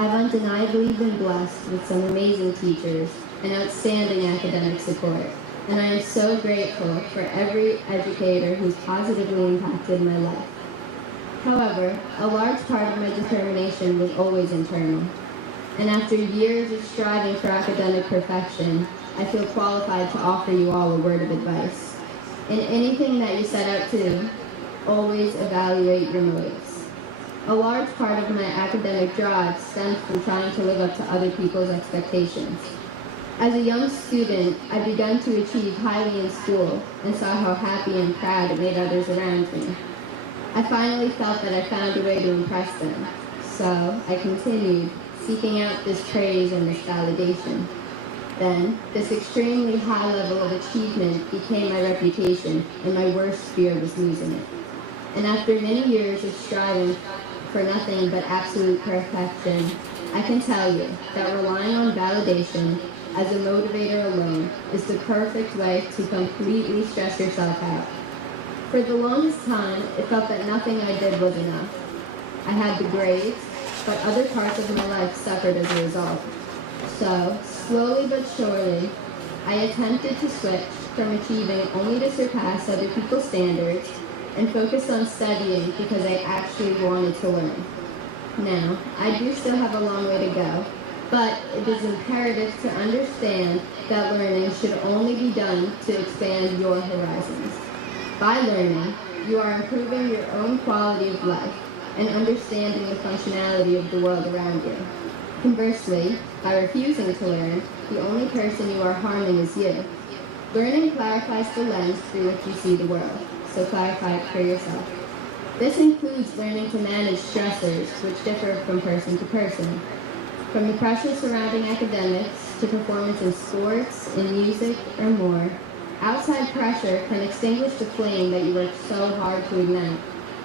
I've undeniably been blessed with some amazing teachers and outstanding academic support, and I am so grateful for every educator who's positively impacted my life. However, a large part of my determination was always internal, and after years of striving for academic perfection, I feel qualified to offer you all a word of advice. In anything that you set out to do, always evaluate your motives. A large part of my academic drive stems from trying to live up to other people's expectations. As a young student, I began to achieve highly in school and saw how happy and proud it made others around me. I finally felt that I found a way to impress them, so I continued, seeking out this praise and this validation. Then, this extremely high level of achievement became my reputation, and my worst fear was losing it. And after many years of striving for nothing but absolute perfection, I can tell you that relying on validation as a motivator alone is the perfect way to completely stress yourself out. For the longest time, it felt that nothing I did was enough. I had the grades, but other parts of my life suffered as a result. So, slowly but surely, I attempted to switch from achieving only to surpass other people's standards and focused on studying because I actually wanted to learn. Now, I do still have a long way to go, but it is imperative to understand that learning should only be done to expand your horizons. By learning, you are improving your own quality of life and understanding the functionality of the world around you. Conversely, by refusing to learn, the only person you are harming is you. Learning clarifies the lens through which you see the world, so clarify it for yourself. This includes learning to manage stressors, which differ from person to person. From the pressure surrounding academics to performance in sports, in music, or more, outside pressure can extinguish the flame that you worked so hard to ignite.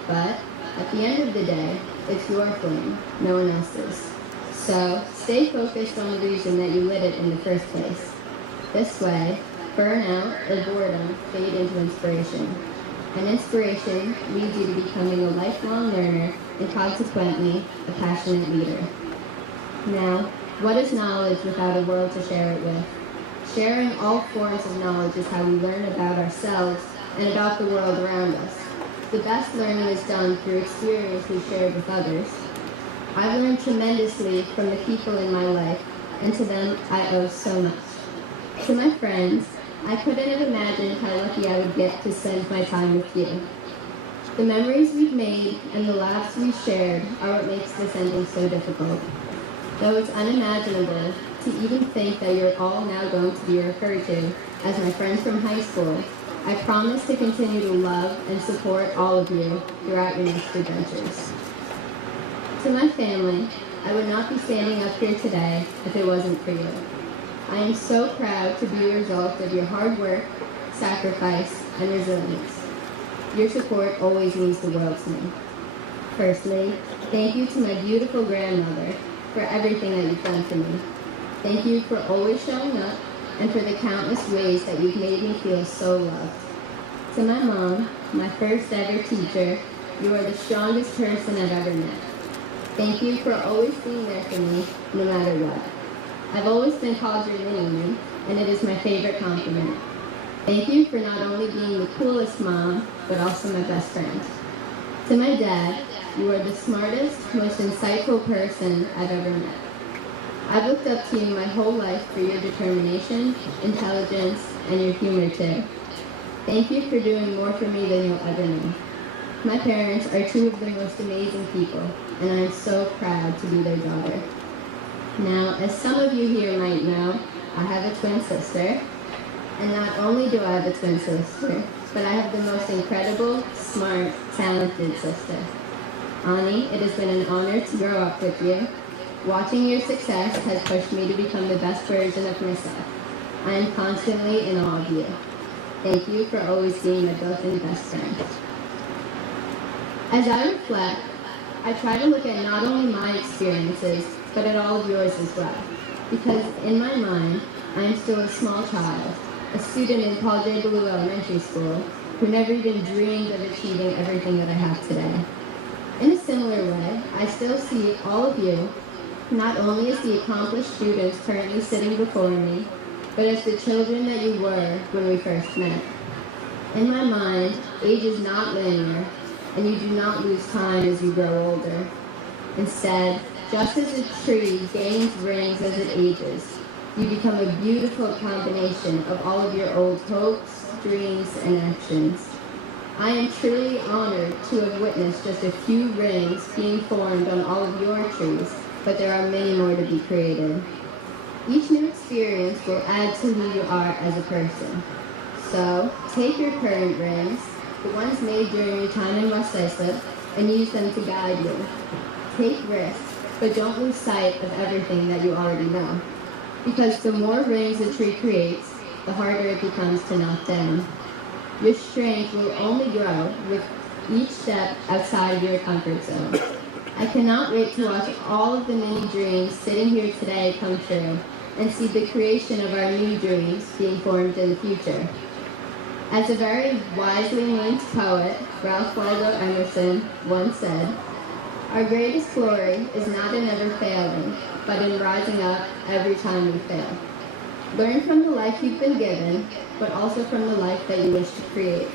But, at the end of the day, it's your flame, no one else's. So, stay focused on the reason that you lit it in the first place. This way, burnout or boredom fade into inspiration. And inspiration leads you to becoming a lifelong learner and consequently a passionate leader. Now, what is knowledge without a world to share it with? Sharing all forms of knowledge is how we learn about ourselves and about the world around us. The best learning is done through experiences shared with others. I've learned tremendously from the people in my life, and to them I owe so much. To my friends, I couldn't have imagined how lucky I would get to spend my time with you. The memories we've made and the laughs we've shared are what makes this ending so difficult. Though it's unimaginable to even think that you're all now going to be referred to as my friends from high school, I promise to continue to love and support all of you throughout your next adventures. To my family, I would not be standing up here today if it wasn't for you. I am so proud to be a result of your hard work, sacrifice, and resilience. Your support always means the world to me. Firstly, thank you to my beautiful grandmother for everything that you've done for me. Thank you for always showing up and for the countless ways that you've made me feel so loved. To my mom, my first ever teacher, you are the strongest person I've ever met. Thank you for always being there for me, no matter what. I've always been called your mini-me, and it is my favorite compliment. Thank you for not only being the coolest mom, but also my best friend. To my dad, you are the smartest, most insightful person I've ever met. I've looked up to you my whole life for your determination, intelligence, and your humor too. Thank you for doing more for me than you'll ever know. My parents are two of the most amazing people, and I am so proud to be their daughter. Now, as some of you here might know, I have a twin sister, and not only do I have a twin sister, but I have the most incredible, smart, talented sister. Ani, it has been an honor to grow up with you. Watching your success has pushed me to become the best version of myself. I am constantly in awe of you. Thank you for always being my built-in best friend. As I reflect, I try to look at not only my experiences, but at all of yours as well. Because in my mind, I am still a small child, a student in Paul J. Ballou Elementary School, who never even dreamed of achieving everything that I have today. In a similar way, I still see all of you, not only as the accomplished students currently sitting before me, but as the children that you were when we first met. In my mind, age is not linear, and you do not lose time as you grow older. Instead, just as a tree gains rings as it ages, you become a beautiful combination of all of your old hopes, dreams, and actions. I am truly honored to have witnessed just a few rings being formed on all of your trees, but there are many more to be created. Each new experience will add to who you are as a person. So, take your current rings, the ones made during your time in West Islip, and use them to guide you. Take risks, but don't lose sight of everything that you already know. Because the more rings a tree creates, the harder it becomes to knock down. Your strength will only grow with each step outside of your comfort zone. I cannot wait to watch all of the many dreams sitting here today come true and see the creation of our new dreams being formed in the future. As a very wisely named poet, Ralph Waldo Emerson, once said, "Our greatest glory is not in ever failing, but in rising up every time we fail." Learn from the life you've been given, but also from the life that you wish to create.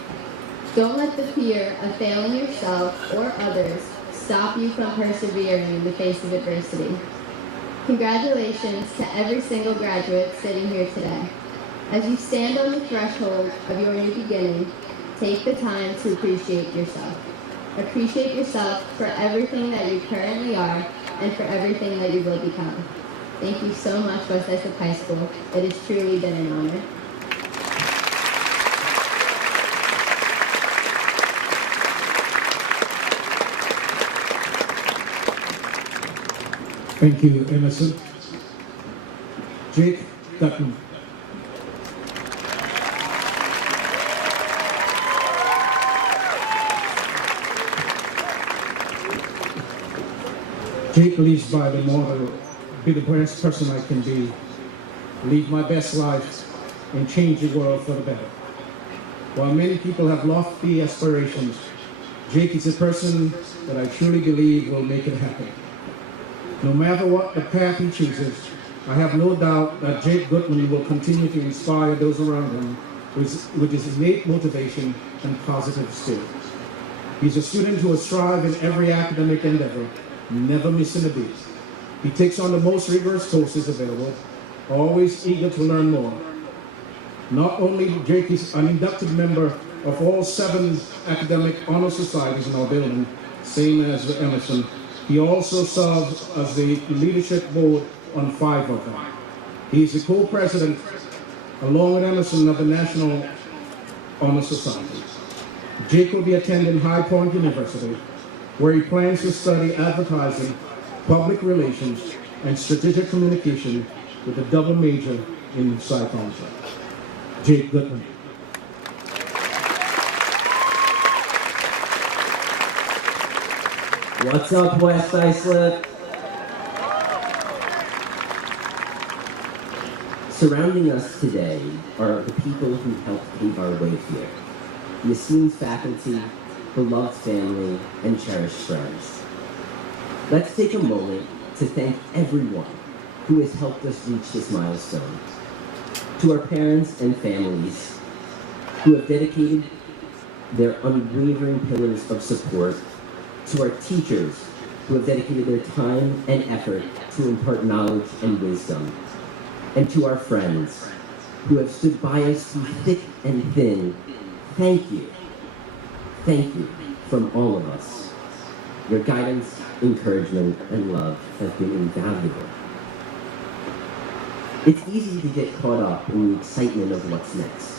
Don't let the fear of failing yourself or others stop you from persevering in the face of adversity. Congratulations to every single graduate sitting here today. As you stand on the threshold of your new beginning, take the time to appreciate yourself. Appreciate yourself for everything that you currently are and for everything that you will become. Thank you so much, West Islip High School. It has truly been an honor. Thank you, Emerson. Jake Dutton. Jake lives by the motto, be the best person I can be, live my best life, and change the world for the better. While many people have lofty aspirations, Jake is a person that I truly believe will make it happen. No matter what the path he chooses, I have no doubt that Jake Goodman will continue to inspire those around him with his innate motivation and positive spirit. He's a student who will strive in every academic endeavor, never missing a beat. He takes on the most rigorous courses available, always eager to learn more. Not only Jake is an inducted member of all 7 academic honor societies in our building, same as Emerson, he also serves as the leadership board on 5 of them. He is the co-president, along with Emerson, of the National Honor Society. Jake will be attending High Point University, where he plans to study advertising, public relations, and strategic communication with a double major in psychology. Jake Goodman. What's up, West Islip? Surrounding us today are the people who helped pave our way here. The esteemed faculty, beloved family, and cherished friends. Let's take a moment to thank everyone who has helped us reach this milestone. To our parents and families, who have dedicated their unwavering pillars of support, to our teachers, who have dedicated their time and effort to impart knowledge and wisdom, and to our friends, who have stood by us through thick and thin. Thank you. Thank you from all of us. Your guidance, encouragement, and love have been invaluable. It's easy to get caught up in the excitement of what's next.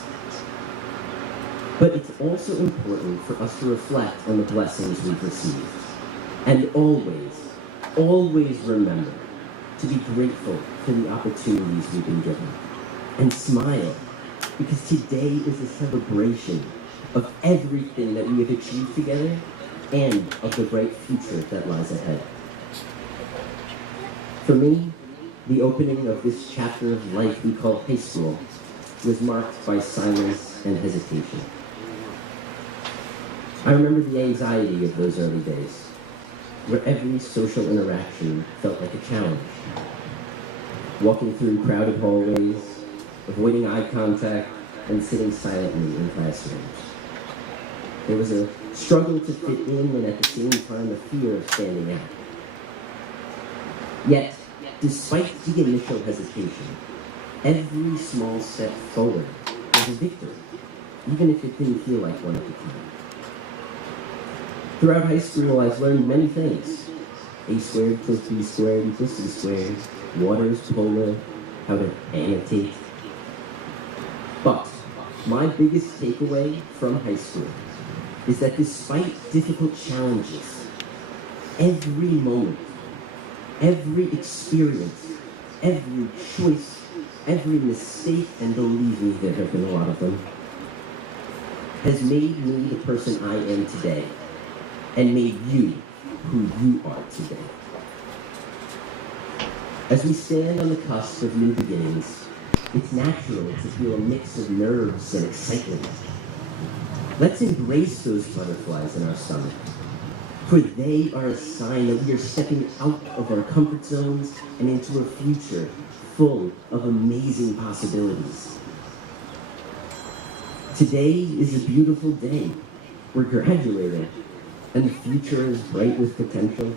But it's also important for us to reflect on the blessings we've received. And always remember to be grateful for the opportunities we've been given. And smile, because today is a celebration of everything that we have achieved together and of the bright future that lies ahead. For me, the opening of this chapter of life we call high school was marked by silence and hesitation. I remember the anxiety of those early days, where every social interaction felt like a challenge. Walking through crowded hallways, avoiding eye contact, and sitting silently in classrooms. There was a struggle to fit in and at the same time a fear of standing out. Yet, despite the initial hesitation, every small step forward was a victory, even if it didn't feel like one at the time. Throughout high school, I've learned many things. A squared plus B squared equals C squared, water is polar, how to annotate. But my biggest takeaway from high school is that despite difficult challenges, every moment, every experience, every choice, every mistake, and believe me, there have been a lot of them, has made me the person I am today, and made you who you are today. As we stand on the cusp of new beginnings, it's natural to feel a mix of nerves and excitement. Let's embrace those butterflies in our stomach, for they are a sign that we are stepping out of our comfort zones and into a future full of amazing possibilities. Today is a beautiful day. We're graduating, and the future is bright with potential.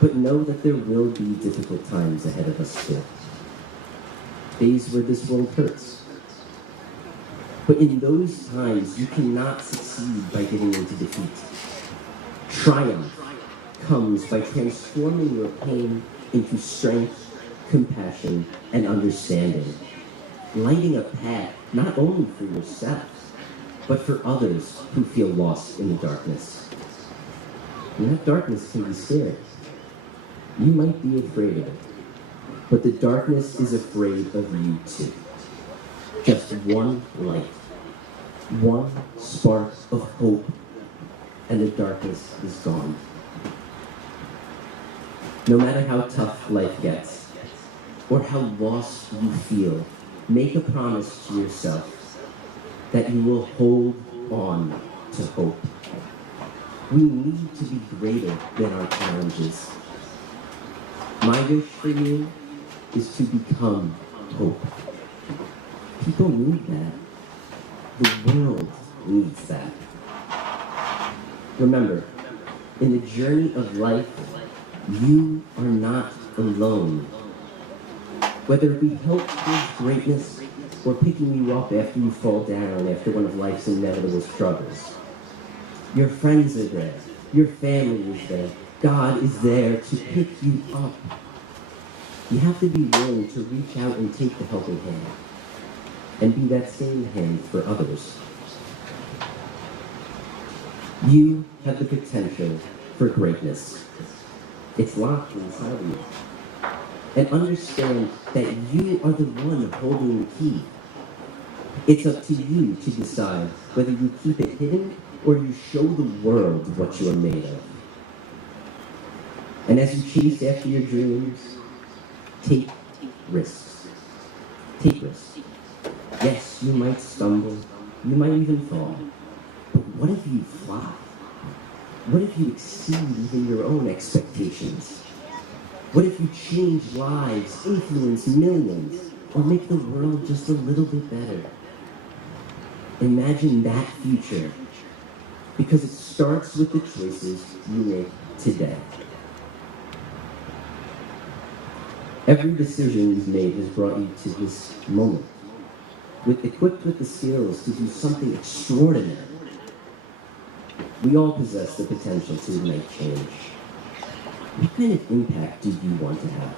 But know that there will be difficult times ahead of us still. Days where this world hurts. But in those times, you cannot succeed by giving into defeat. Triumph comes by transforming your pain into strength, compassion, and understanding. Lighting a path not only for yourself, but for others who feel lost in the darkness. And that darkness can be scary. You might be afraid of it, but the darkness is afraid of you too. Just one light, one spark of hope, and the darkness is gone. No matter how tough life gets, or how lost you feel, make a promise to yourself that you will hold on to hope. We need to be greater than our challenges. My wish for you is to become hope. People need that. The world needs that. Remember, in the journey of life, you are not alone. Whether it be help towards greatness or picking you up after you fall down after one of life's inevitable struggles. Your friends are there. Your family is there. God is there to pick you up. You have to be willing to reach out and take the helping hand, and be that same hand for others. You have the potential for greatness. It's locked inside of you. And understand that you are the one holding the key. It's up to you to decide whether you keep it hidden or you show the world what you are made of. And as you chase after your dreams, take risks. Take risks. Yes, you might stumble, you might even fall. But what if you fly? What if you exceed even your own expectations? What if you change lives, influence millions, or make the world just a little bit better? Imagine that future, because it starts with the choices you make today. Every decision you've made has brought you to this moment, equipped with the skills to do something extraordinary. We all possess the potential to make change. What kind of impact do you want to have?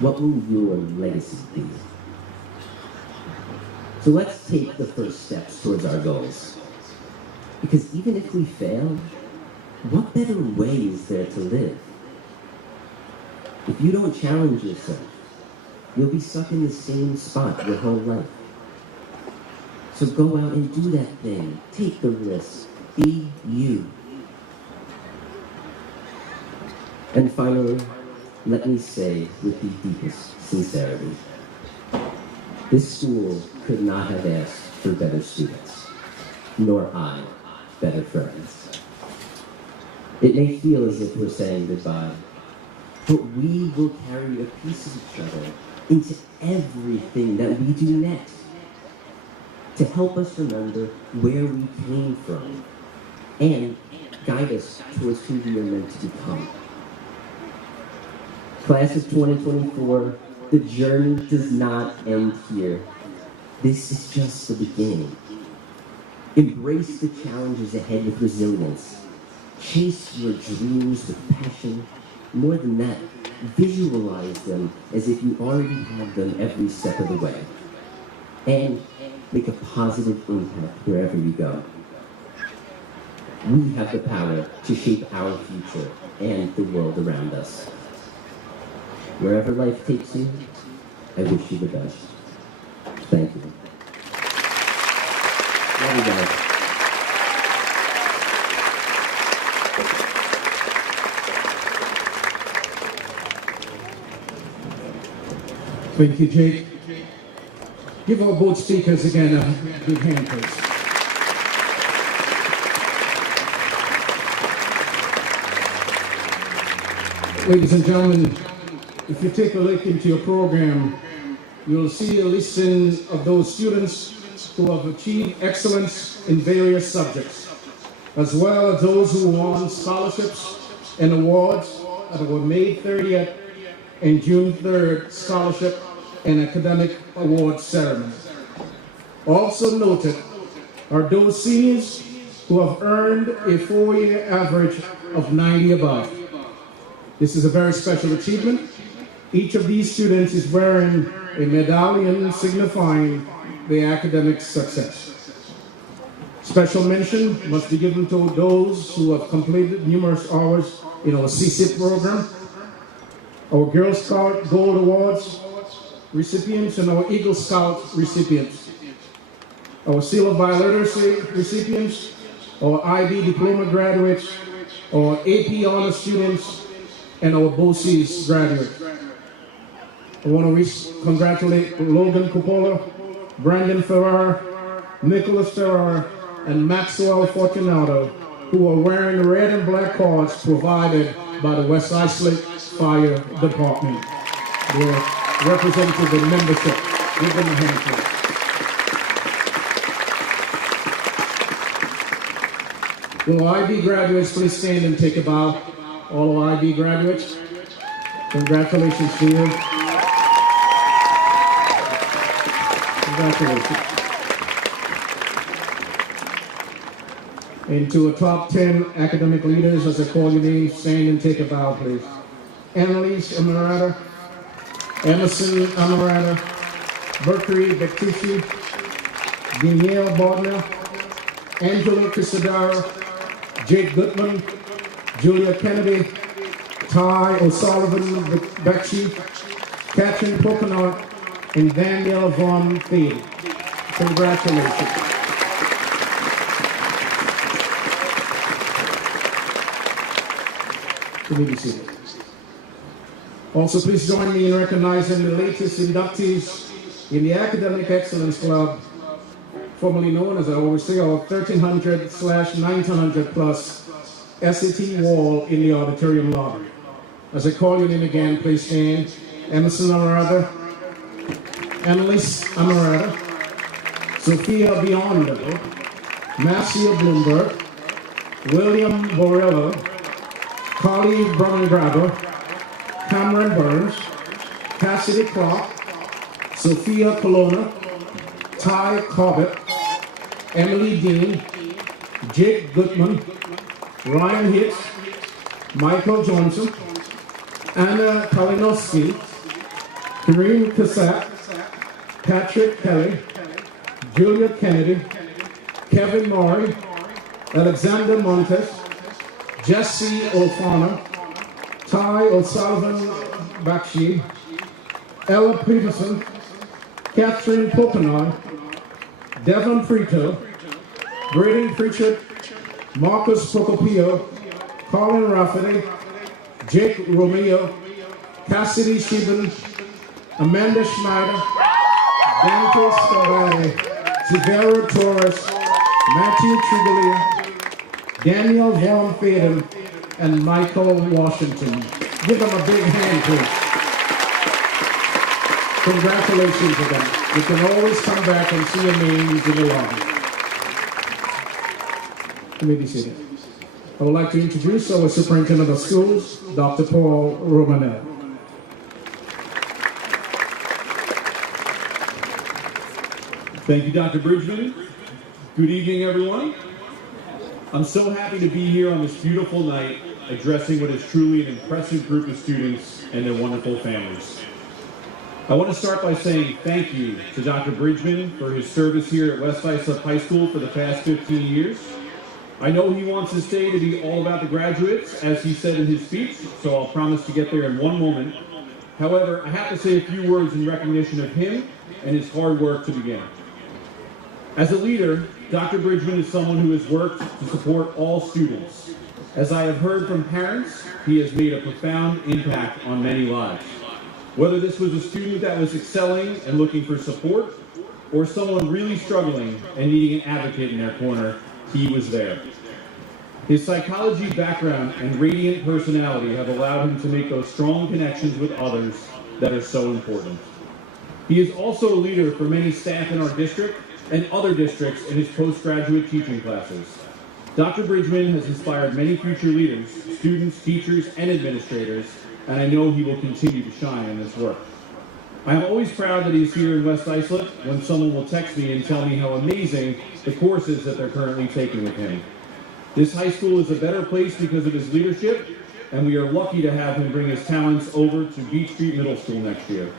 What will your legacy be? So let's take the first steps towards our goals. Because even if we fail, what better way is there to live? If you don't challenge yourself, you'll be stuck in the same spot your whole life. So go out and do that thing. Take the risk. Be you. And finally, let me say with the deepest sincerity, this school could not have asked for better students, nor I better friends. It may feel as if we're saying goodbye, but we will carry a piece of each other into everything that we do next, to help us remember where we came from and guide us towards who we are meant to become. Class of 2024, the journey does not end here. This is just the beginning. Embrace the challenges ahead with resilience. Chase your dreams with passion. More than that, visualize them as if you already have them every step of the way. And make a positive impact wherever you go. We have the power to shape our future and the world around us. Wherever life takes you, I wish you the best. Thank you. Love you guys. Thank you, Jake. Give our both speakers again a big hand, please. Ladies and gentlemen, if you take a look into your program, you'll see a listing of those students who have achieved excellence in various subjects, as well as those who won scholarships and awards at our May 30th and June 3rd scholarship and academic awards ceremony. Also noted are those seniors who have earned a 4-year average of 90 above. This is a very special achievement. Each of these students is wearing a medallion signifying their academic success. Special mention must be given to those who have completed numerous hours in our CSIP program, our Girl Scout Gold Awards recipients, and our Eagle Scout recipients, our Seal of Bioliteracy recipients, our IB Diploma graduates, our AP Honor students, and our BOCES graduates. I want to congratulate Logan Coppola, Brandon Ferrar, Nicholas Ferrar, and Maxwell Fortunato, who are wearing the red and black cards provided by the West Islip Fire Department. They're representative of membership. Give them a hand, please. Will IB graduates please stand and take a bow? All our IB graduates, congratulations to you. Congratulations. And to a top 10 academic leaders, as I call your name, stand and take a bow, please. Annalise Amarata, Emerson Amarata, Berkery Bektishi, Danielle Bardner, Angela Crisadaro, Jake Goodman, Julia Kennedy, Ty O'Sullivan Bekshi, Catherine Pocono, and Danielle Von Thiel. Congratulations. You may be seated. Also, please join me in recognizing the latest inductees in the Academic Excellence Club, formerly known, as I always say, our 1300/1900 plus SAT wall in the auditorium lobby. As I call your name again, please stand. Emerson Amarata, Annalise Amarata, Sophia Biondo, Marcia Bloomberg, William Borrello, Carly Brummengraber, Cameron Burns, Cassidy Clark, Sophia Colonna, Ty Cobbett, Emily Dean, Jake Goodman, Ryan Hicks, Michael Johnson, Anna Kalinowski, Kareem Kassat, Patrick Kelly, Julia Kennedy, Kevin Murray, Alexander Montes, Jesse O'Connor, Ty O'Sullivan Bakshi, Ella Peterson, Catherine Popenoy, Devon Frito, Braden Pritchard, Marcus Procopio, Colin Rafferty, Jake Romeo, Cassidy Shiban, Amanda Schneider, Dante Scarlatti, Severo Torres, Matthew Triglia, Daniel Vaughan Faden, and Michael Washington. Give them a big hand, please. Congratulations to them. You can always come back and see your names in the lobby. You may be seated. I would like to introduce our Superintendent of Schools, Dr. Paul Romanel. Thank you, Dr. Bridgman. Good evening, everyone. I'm so happy to be here on this beautiful night addressing what is truly an impressive group of students and their wonderful families. I want to start by saying thank you to Dr. Bridgman for his service here at West Islip High School for the past 15 years. I know he wants his day to be all about the graduates, as he said in his speech, so I'll promise to get there in one moment. However, I have to say a few words in recognition of him and his hard work to begin. As a leader, Dr. Bridgman is someone who has worked to support all students. As I have heard from parents, he has made a profound impact on many lives. Whether this was a student that was excelling and looking for support, or someone really struggling and needing an advocate in their corner, he was there. His psychology background and radiant personality have allowed him to make those strong connections with others that are so important. He is also a leader for many staff in our district and other districts in his postgraduate teaching classes. Dr. Bridgman has inspired many future leaders, students, teachers, and administrators, and I know he will continue to shine in this work. I am always proud that he's here in West Islip when someone will text me and tell me how amazing the courses that they're currently taking with him. This high school is a better place because of his leadership, and we are lucky to have him bring his talents over to Beach Street Middle School next year.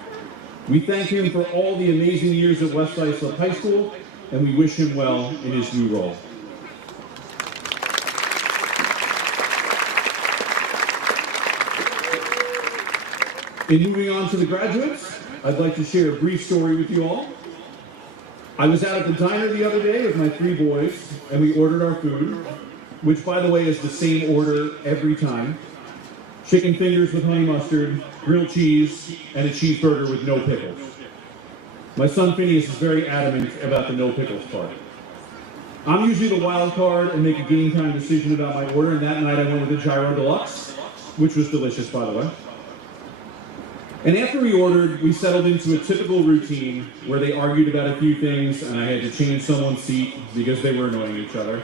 We thank him for all the amazing years at West Islip High School, and we wish him well in his new role. In moving on to the graduates, I'd like to share a brief story with you all. I was out at the diner the other day with my 3 boys, and we ordered our food, which, by the way, is the same order every time. Chicken fingers with honey mustard, grilled cheese, and a cheeseburger with no pickles. My son Phineas is very adamant about the no pickles part. I'm usually the wild card and make a game time decision about my order, and that night I went with the Gyro Deluxe, which was delicious, by the way. And after we ordered, we settled into a typical routine where they argued about a few things and I had to change someone's seat because they were annoying each other.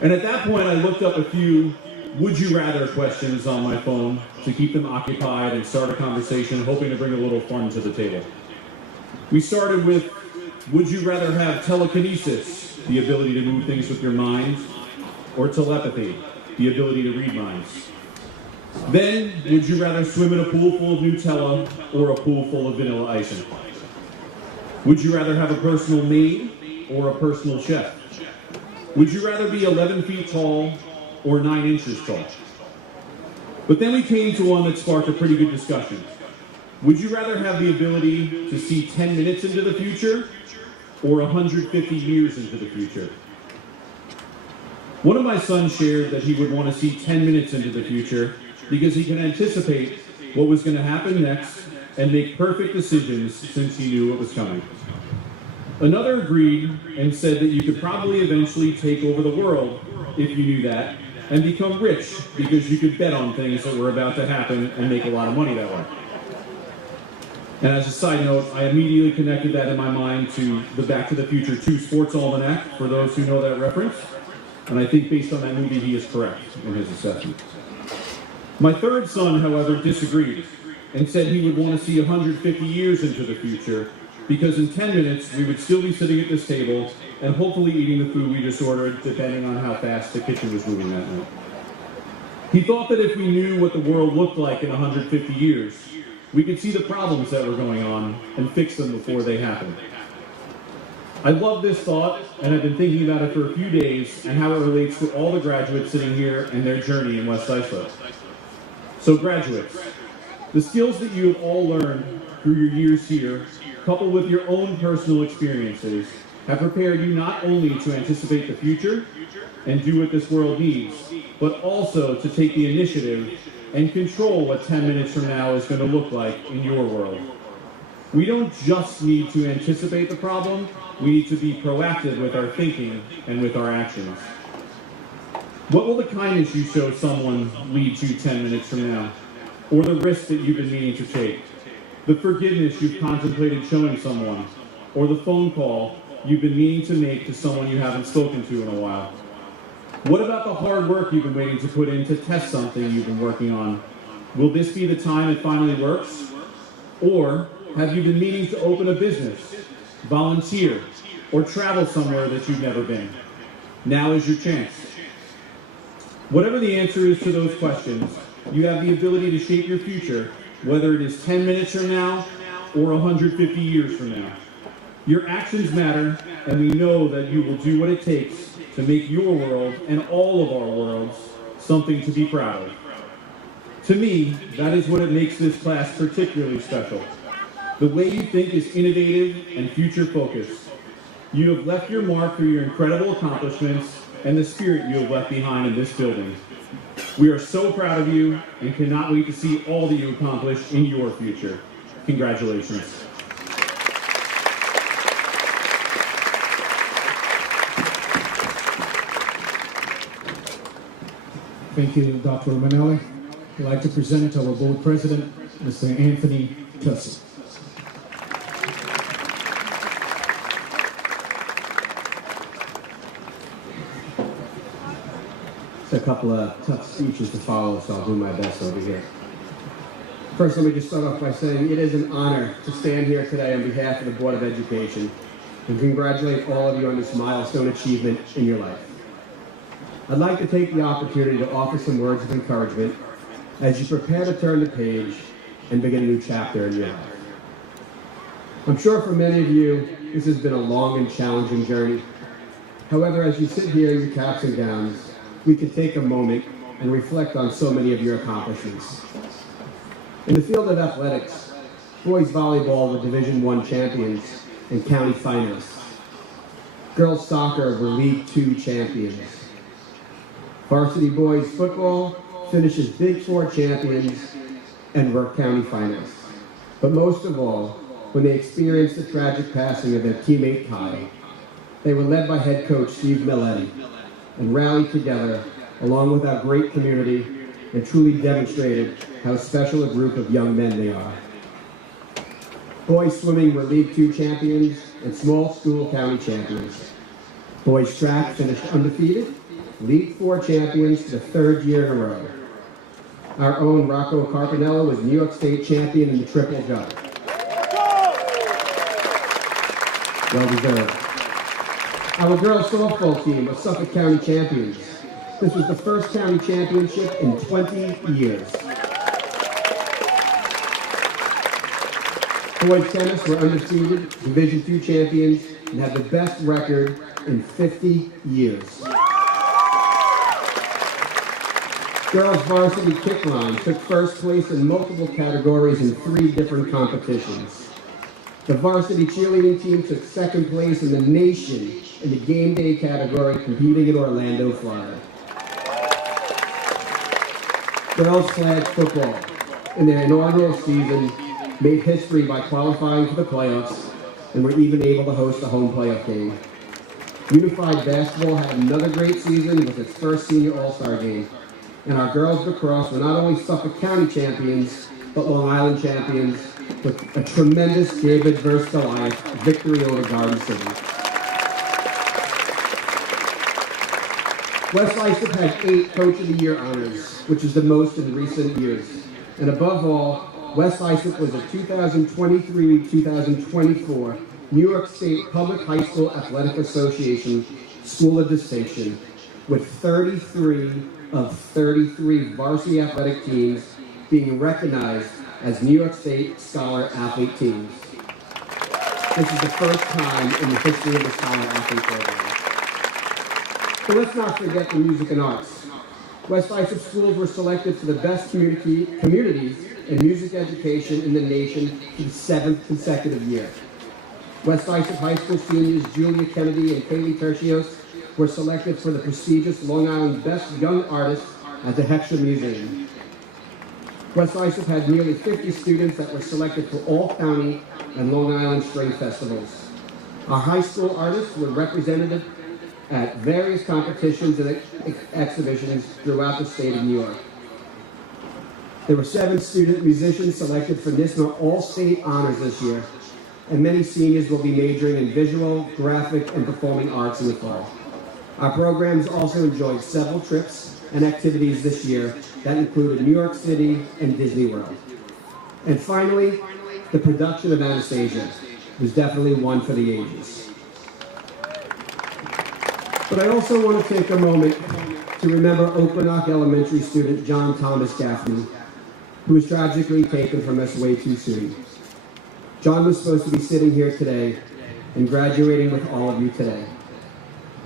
And at that point, I looked up a few would you rather questions on my phone to keep them occupied and start a conversation, hoping to bring a little fun to the table. We started with, would you rather have telekinesis, the ability to move things with your mind, or telepathy, the ability to read minds? Then, would you rather swim in a pool full of Nutella or a pool full of vanilla icing? Would you rather have a personal maid or a personal chef? Would you rather be 11 feet tall or 9 inches tall? But then we came to one that sparked a pretty good discussion. Would you rather have the ability to see 10 minutes into the future or 150 years into the future? One of my sons shared that he would want to see 10 minutes into the future because he can anticipate what was going to happen next and make perfect decisions since he knew what was coming. Another agreed and said that you could probably eventually take over the world if you knew that and become rich because you could bet on things that were about to happen and make a lot of money that way. And as a side note, I immediately connected that in my mind to the Back to the Future 2 Sports Almanac, for those who know that reference. And I think based on that movie, he is correct in his assessment. My third son, however, disagreed and said he would want to see 150 years into the future, because in 10 minutes, we would still be sitting at this table and hopefully eating the food we just ordered, depending on how fast the kitchen was moving that night. He thought that if we knew what the world looked like in 150 years, we could see the problems that were going on and fix them before they happened. I love this thought, and I've been thinking about it for a few days and how it relates to all the graduates sitting here and their journey in West Islip. So graduates, the skills that you have all learned through your years here, coupled with your own personal experiences, have prepared you not only to anticipate the future and do what this world needs, but also to take the initiative and control what 10 minutes from now is going to look like in your world. We don't just need to anticipate the problem, we need to be proactive with our thinking and with our actions. What will the kindness you show someone lead to 10 minutes from now? Or the risk that you've been meaning to take? The forgiveness you've contemplated showing someone? Or the phone call you've been meaning to make to someone you haven't spoken to in a while? What about the hard work you've been waiting to put in to test something you've been working on? Will this be the time it finally works? Or have you been meaning to open a business, volunteer, or travel somewhere that you've never been? Now is your chance. Whatever the answer is to those questions, you have the ability to shape your future, whether it is 10 minutes from now or 150 years from now. Your actions matter, and we know that you will do what it takes to make your world and all of our worlds something to be proud of. To me, that is what it makes this class particularly special. The way you think is innovative and future-focused. You have left your mark through your incredible accomplishments and the spirit you have left behind in this building. We are so proud of you and cannot wait to see all that you accomplish in your future. Congratulations. Thank you, Dr. Romanelli. I'd like to present our board president, Mr. Anthony Tussey. It's a couple of tough speeches to follow, so I'll do my best over here. First, let me just start off by saying it is an honor to stand here today on behalf of the Board of Education and congratulate all of you on this milestone achievement in your life. I'd like to take the opportunity to offer some words of encouragement as you prepare to turn the page and begin a new chapter in your life. I'm sure for many of you, this has been a long and challenging journey. However, as you sit here in your caps and gowns, we can take a moment and reflect on so many of your accomplishments. In the field of athletics, boys volleyball were Division I champions and county finalists. Girls soccer were League II champions. Varsity boys football finishes Big Four champions and were county finalists. But most of all, when they experienced the tragic passing of their teammate Kyle, they were led by head coach Steve Milletti and rallied together along with our great community and truly demonstrated how special a group of young men they are. Boys swimming were League II champions and small school county champions. Boys track finished undefeated, League IV champions for the third year in a row. Our own Rocco Carpinello was New York State champion in the triple jump. Well deserved. Our girls softball team was Suffolk County champions. This was the first county championship in 20 years. Boys tennis were undefeated, Division II champions, and had the best record in 50 years. Girls varsity kick line took first place in multiple categories in 3 different competitions. The varsity cheerleading team took second place in the nation in the game day category, competing in Orlando, Florida. Girls flag football in their inaugural season made history by qualifying for the playoffs and were even able to host a home playoff game. Unified basketball had another great season with its first senior all-star game. And our girls lacrosse were not only Suffolk County champions, but Long Island champions with a tremendous David versus Goliath victory over Garden City. West Islip had 8 Coach of the Year honors, which is the most in recent years. And above all, West Islip was a 2023-2024 New York State Public High School Athletic Association School of Distinction, with 33 of 33 varsity athletic teams being recognized as New York State Scholar Athlete teams. This is the first time in the history of the Scholar Athlete program. So let's not forget the music and arts. West Islip schools were selected for the best communities in music education in the nation for the 7th consecutive year. West Islip High School seniors Julia Kennedy and Kaylee Tertios were selected for the prestigious Long Island Best Young Artist at the Heckscher Museum. West Islip had nearly 50 students that were selected for all county and Long Island string festivals. Our high school artists were represented at various competitions and exhibitions throughout the state of New York. There were 7 student musicians selected for NISMA All-State Honors this year, and many seniors will be majoring in visual, graphic, and performing arts in the fall. Our programs also enjoyed several trips and activities this year that included New York City and Disney World. And finally, the production of Anastasia was definitely one for the ages. But I also want to take a moment to remember Oakland Elementary student John Thomas Gaffney, who was tragically taken from us way too soon. John was supposed to be sitting here today and graduating with all of you today.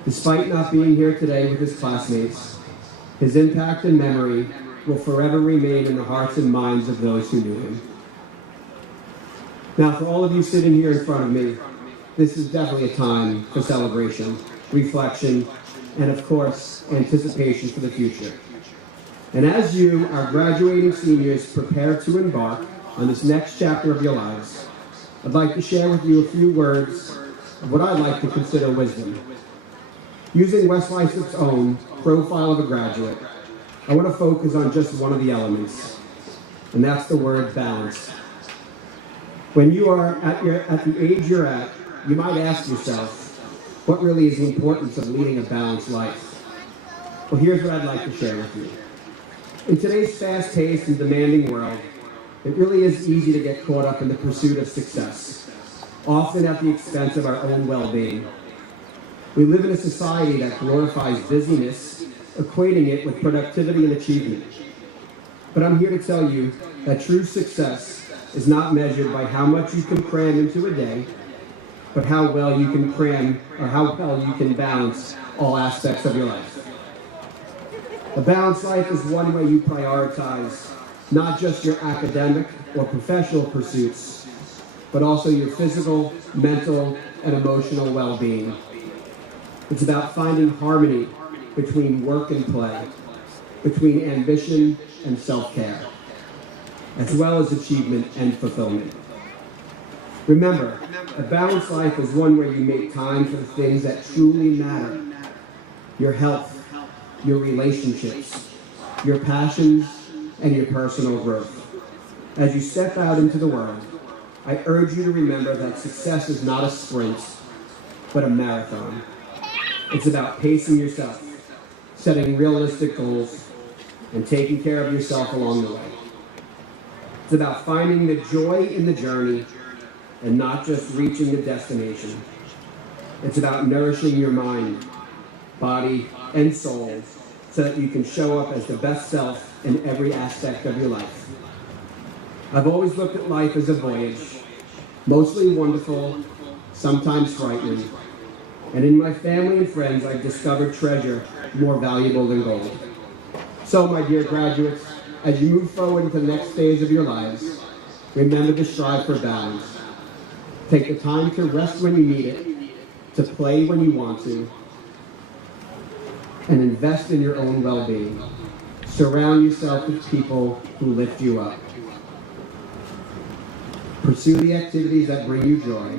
Despite not being here today with his classmates, his impact and memory will forever remain in the hearts and minds of those who knew him. Now, for all of you sitting here in front of me, this is definitely a time for celebration, reflection, and of course, anticipation for the future. And as you, our graduating seniors, prepare to embark on this next chapter of your lives, I'd like to share with you a few words of what I'd like to consider wisdom. Using West Islip's own profile of a graduate, I want to focus on just one of the elements, and that's the word balance. When you are at the age you're at, you might ask yourself, what really is the importance of leading a balanced life? Well, here's what I'd like to share with you. In today's fast-paced and demanding world, it really is easy to get caught up in the pursuit of success, often at the expense of our own well-being. We live in a society that glorifies busyness, equating it with productivity and achievement. But I'm here to tell you that true success is not measured by how much you can cram into a day, but how well you can cram, or how well you can balance all aspects of your life. A balanced life is one where you prioritize not just your academic or professional pursuits, but also your physical, mental, and emotional well-being. It's about finding harmony between work and play, between ambition and self-care, as well as achievement and fulfillment. Remember, a balanced life is one where you make time for the things that truly matter. Your health, your relationships, your passions, and your personal growth. As you step out into the world, I urge you to remember that success is not a sprint, but a marathon. It's about pacing yourself, setting realistic goals, and taking care of yourself along the way. It's about finding the joy in the journey and not just reaching the destination. It's about nourishing your mind, body, and soul so that you can show up as the best self in every aspect of your life. I've always looked at life as a voyage, mostly wonderful, sometimes frightening. And in my family and friends, I've discovered treasure more valuable than gold. So, my dear graduates, as you move forward into the next phase of your lives, remember to strive for balance. Take the time to rest when you need it, to play when you want to, and invest in your own well-being. Surround yourself with people who lift you up. Pursue the activities that bring you joy,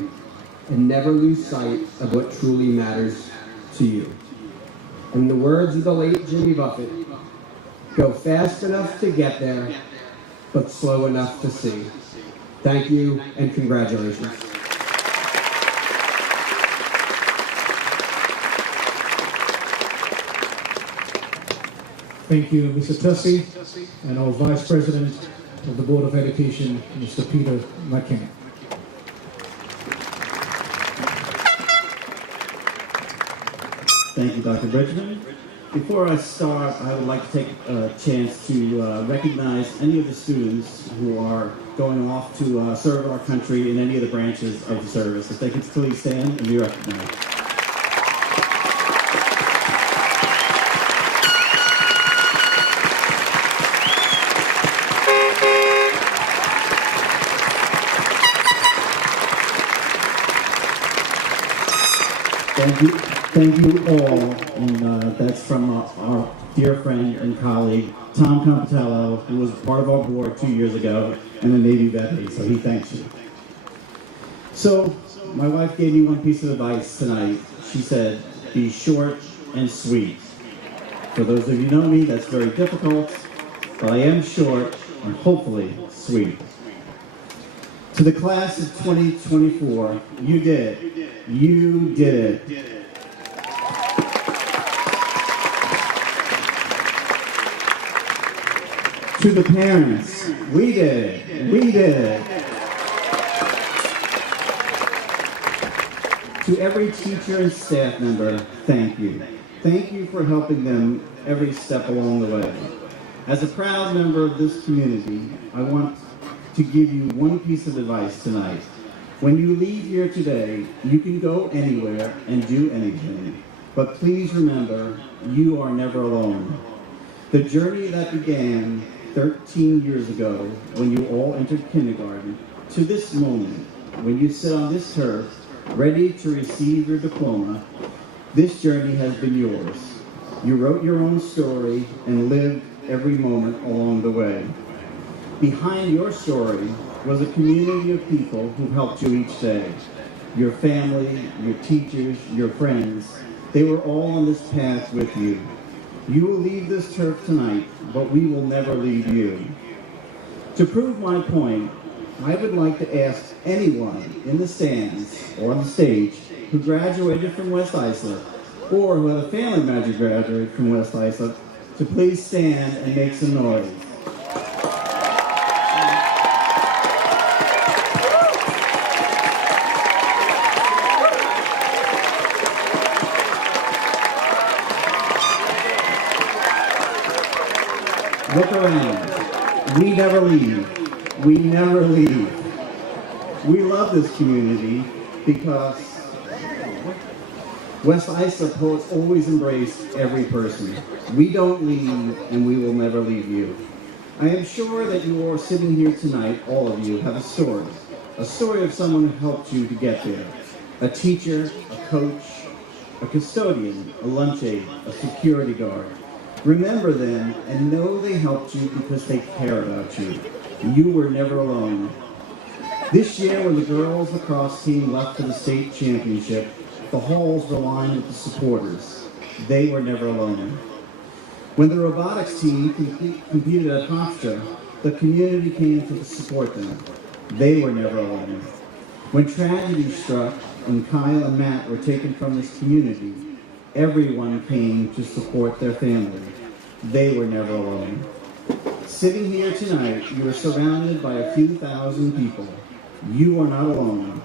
and never lose sight of what truly matters to you. In the words of the late Jimmy Buffett, go fast enough to get there, but slow enough to see. Thank you and congratulations. Thank you, Mr. Tussey, and our Vice President of the Board of Education, Mr. Peter McKenna. Thank you, Dr. Bridgman. Before I start, I would like to take a chance to recognize any of the students who are going off to serve our country in any of the branches of the service. If they could please stand and be recognized. Thank you all, and that's from our dear friend and colleague, Tom Compitello, who was part of our board 2 years ago, and a Navy veteran, so he thanks you. So, my wife gave me one piece of advice tonight. She said, be short and sweet. For those of you who know me, that's very difficult, but I am short and hopefully sweet. To the class of 2024, you did it. You did it. To the parents, we did it. We did it. To every teacher and staff member, thank you. Thank you for helping them every step along the way. As a proud member of this community, I want to give you one piece of advice tonight. When you leave here today, you can go anywhere and do anything, but please remember, you are never alone. The journey that began 13 years ago when you all entered kindergarten to this moment when you sit on this turf ready to receive your diploma, this journey has been yours. You wrote your own story and lived every moment along the way. Behind your story was a community of people who helped you each day. Your family, your teachers, your friends, they were all on this path with you. You will leave this turf tonight, but we will never leave you. To prove my point, I would like to ask anyone in the stands or on the stage who graduated from West Islip or who had a family member graduate from West Islip to please stand and make some noise. Look around. We never leave. We never leave. We love this community because West Islip has always embraced every person. We don't leave, and we will never leave you. I am sure that you are sitting here tonight, all of you, have a story of someone who helped you to get there. A teacher, a coach, a custodian, a lunch aide, a security guard. Remember them and know they helped you because they care about you. You were never alone. This year, when the girls lacrosse team left for the state championship, the halls were lined with the supporters. They were never alone. When the robotics team competed at Hofstra, the community came to support them. They were never alone. When tragedy struck and Kyle and Matt were taken from this community, everyone came to support their family. They were never alone. Sitting here tonight, you are surrounded by a few thousand people. You are not alone.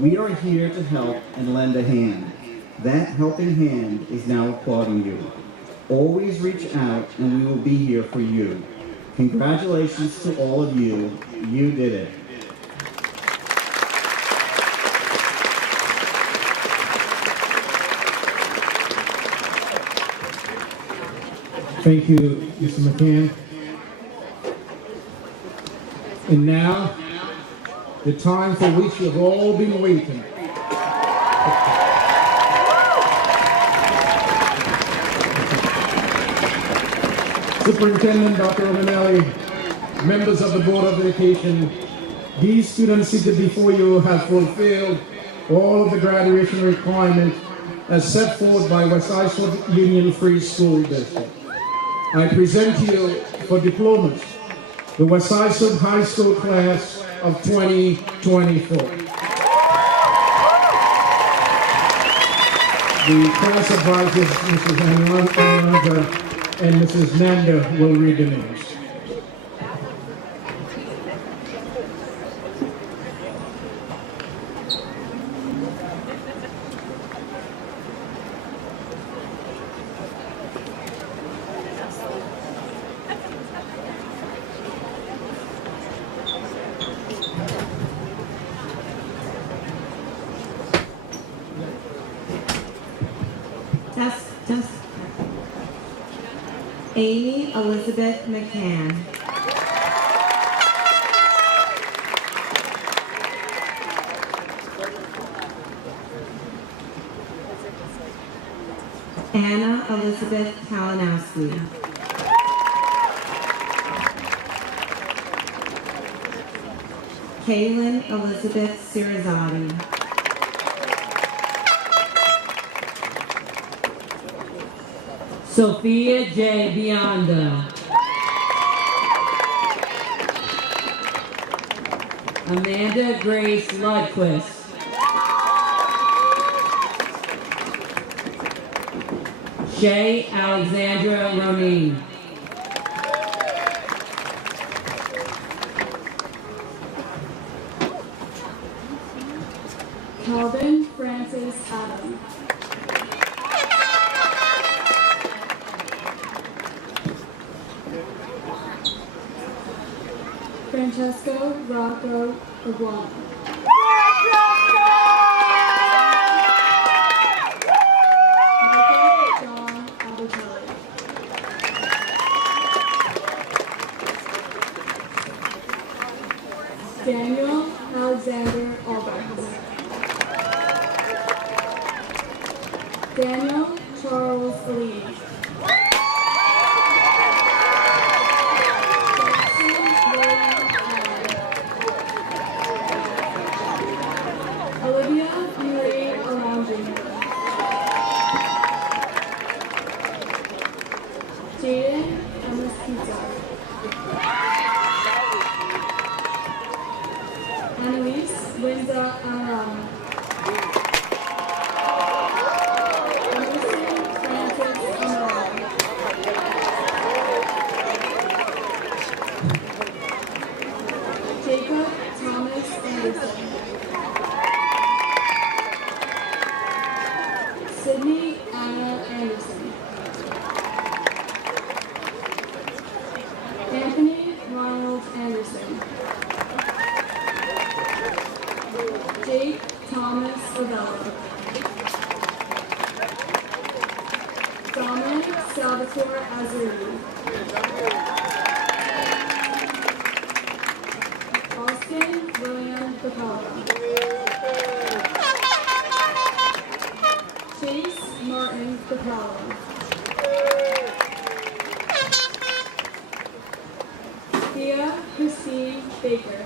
We are here to help and lend a hand. That helping hand is now applauding you. Always reach out and we will be here for you. Congratulations to all of you. You did it. Thank you, Mr. McCann. And now, the time for which you've all been waiting. Superintendent Dr. Romanelli, members of the Board of Education, these students seated before you have fulfilled all of the graduation requirements as set forth by West Islip Union Free School District. I present to you for diplomas the West High School class of 2024. The class advisors, Mrs. Ananda and Mrs. Nanda, will read the names. Test. Amy Elizabeth McCann. Anna Elizabeth Kalinowski. Kaylin Elizabeth Sirazati. Sophia J. Biondo. Amanda Grace Lundquist. Shay Alexandra Ronin. Calvin Francis Adam. Francesco Rocco Iguana. Michael John Abatelli. Daniel Alexander Albrecht. Daniel Charles Ali. Olivia Marie Alonso. Jaden Amesquita. Annalise Linda Amarano. Emerson Francis Amarano. Jacob Thomas Anderson. Sydney Anna Anderson. Anthony Ronald Anderson. Jake Thomas Avella. Dominic Salvatore Azzurri. Austin William Capella. Chase Martin Capella. Thea Christine Baker.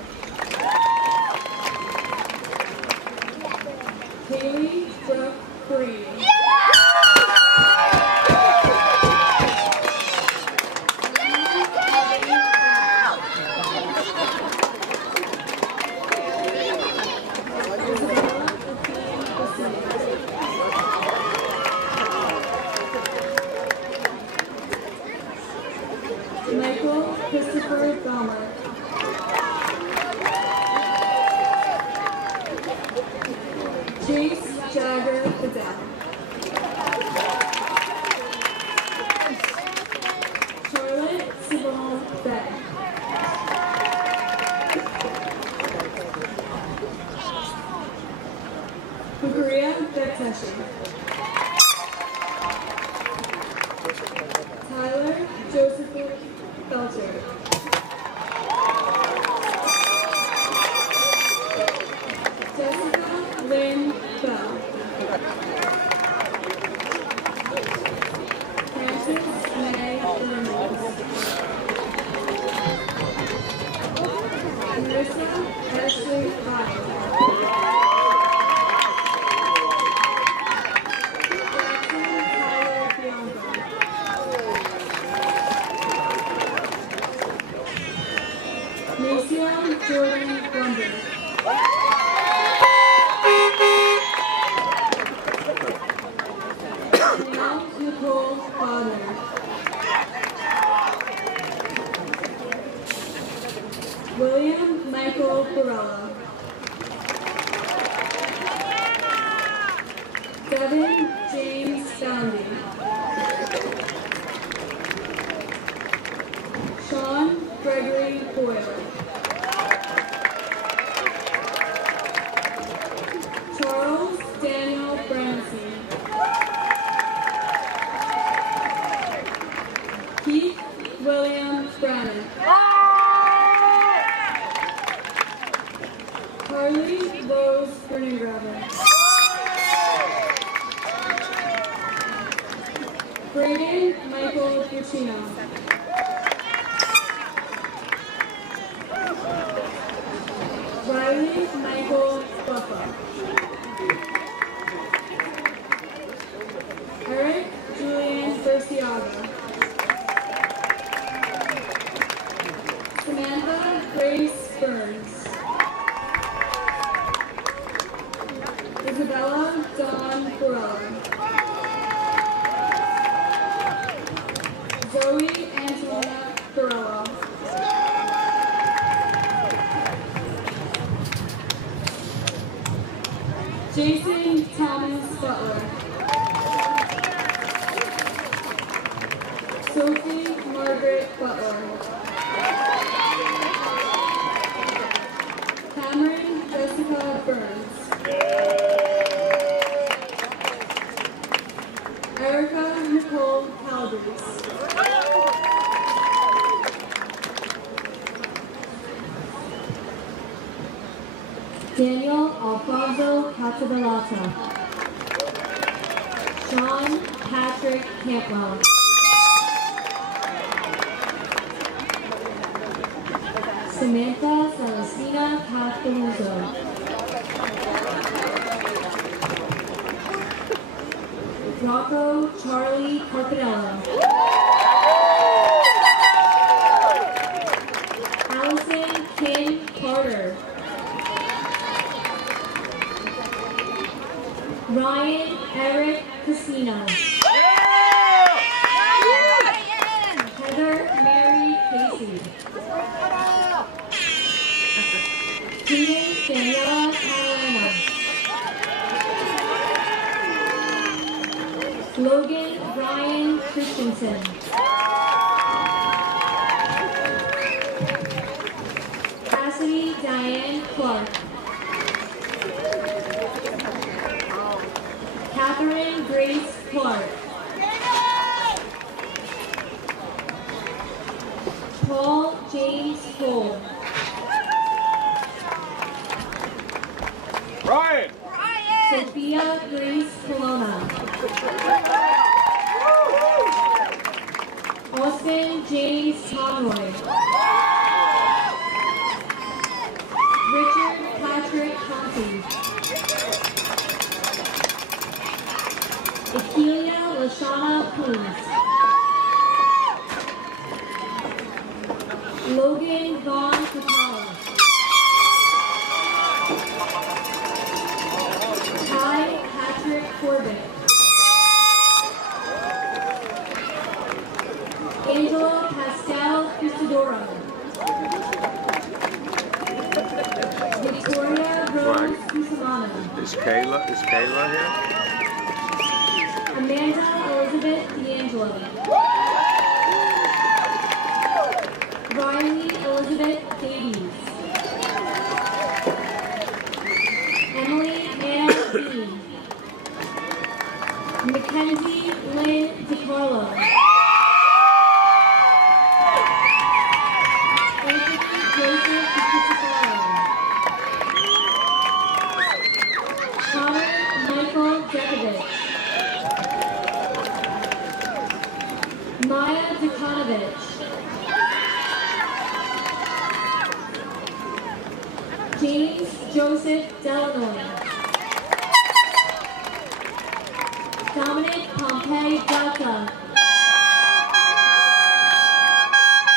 Haley Brooke Green. Michael Christopher Gomer. Chase Jagger Fidel. Charlotte Simone Beck. Bukaria Bekteshi. Tyler Joseph Belcher. Jessica Lynn Bell. Frances May Ernest. Marissa Ashley Hine. Tyler Bianco. Jordan Blumberg. Danielle Nicole Father. William Michael Barella. Devin James Boundy. Sean Gregory Boyle. Charles Daniel Branson. Keith William Brannan. Carly Rose Bernengraber. Braden Michael Guccino. Riley Michael Buffa. Eric Julian Berciaga. Samantha Grace Burns. Isabella Dawn Borella. Zoe Angelina Borella. Jason Thomas Butler. Sophie Margaret Butler. Cameron Jessica Burns. Erica Nicole Calabrese. Daniel Alfonso Catabellata. Sean Patrick Campwell. Samantha Celestina Castelluzzo. Rocco Charlie Carpinello. Allison Kim Carter. Ryan Eric Casino. Heather Mary Casey. Keaton Daniela Carolina. Logan Ryan Christensen. Cassidy Diane Clark. Catherine Grace Clark. Paul James Cole. Ryan! Sophia Grace Colonna. Austin James Conroy. Richard Patrick Conti. Akelia Lashana Coons. Logan Vaughn Capella. Ty Patrick Corbett. Angela Pascal Cristodoro. Victoria Rose Cusimano. Is Kayla here? Amanda Elizabeth D'Angelo. Riley Elizabeth Davies. Emily Ann Dean. Mackenzie Lynn DiCarlo. Anthony Joseph DiCicifaro. Connor Michael Jekovich. Maya Dukanovich. James Joseph Delanoy. Dominic Pompey Delta.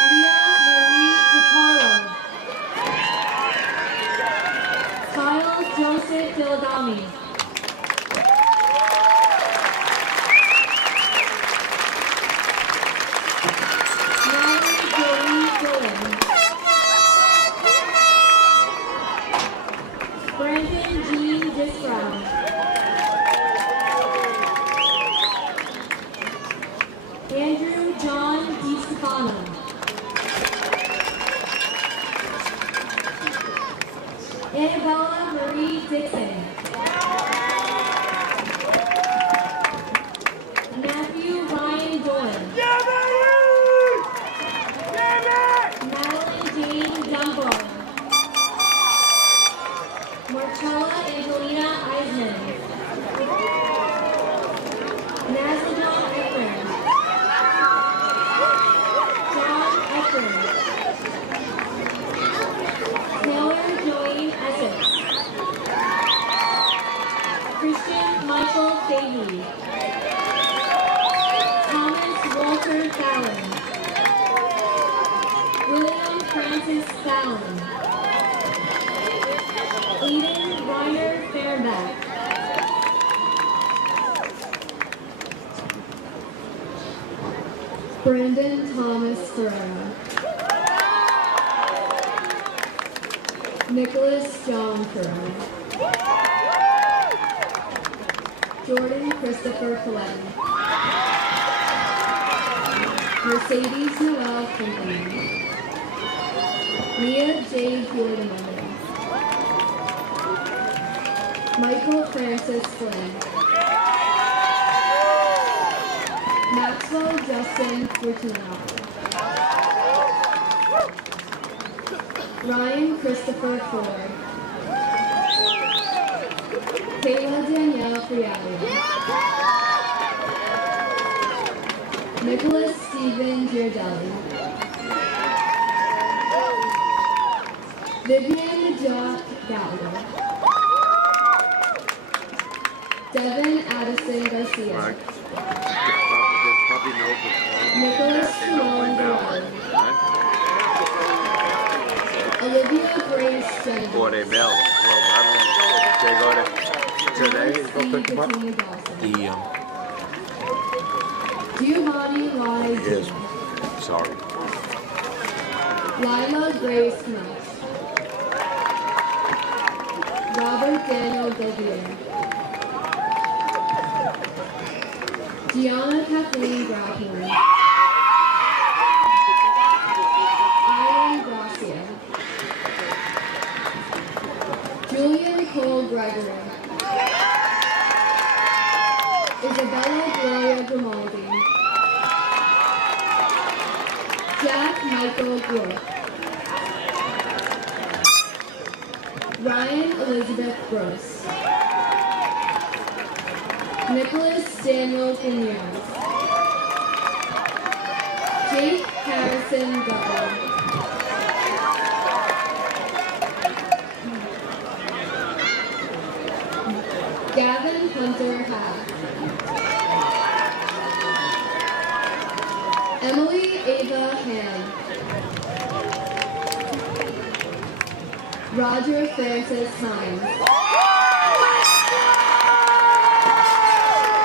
Leah Marie DiCarlo. Isabella Marie Dixon. Matthew Ryan Dorn. Madeline Jane Dunbar. Marcella Angelina Eisman. Nazladon Ephraim. John Ephraim. Taylor Joanne Essex. Christian Michael Fahey. Thomas Walter Fallon. William Francis Fallon. Aiden Reiner Fairback. Brandon Thomas Ferreira. Nicholas John Ferreira. Jordan Christopher Coletti. Mercedes Noel Company. Mia J. Giordano. Michael Francis Flynn. Maxwell Justin Fortunato. Ryan Christopher Ford. Kayla Danielle Frialia. Nicholas Stephen Giardelli. Vivian Jock Gallagher. Devin Addison Garcia. Nicholas Simone Garland. Olivia Grace Jenner. Or they mail them. Well, I don't know. They go to today, go pick them up. Giovanni Y. Yes. Sorry. Lila Grace Smith. Robert Daniel Govier. Gianna Kathleen Grabhorn. Eileen Gracia. Julia Nicole Gregory. Isabella Gloria Grimaldi. Jack Michael York. Ryan Elizabeth Gross. Nicholas Daniel Quinones. Jake Harrison Butler. Gavin Hunter Hack. Emily Ava Ham. Roger Francis Hines.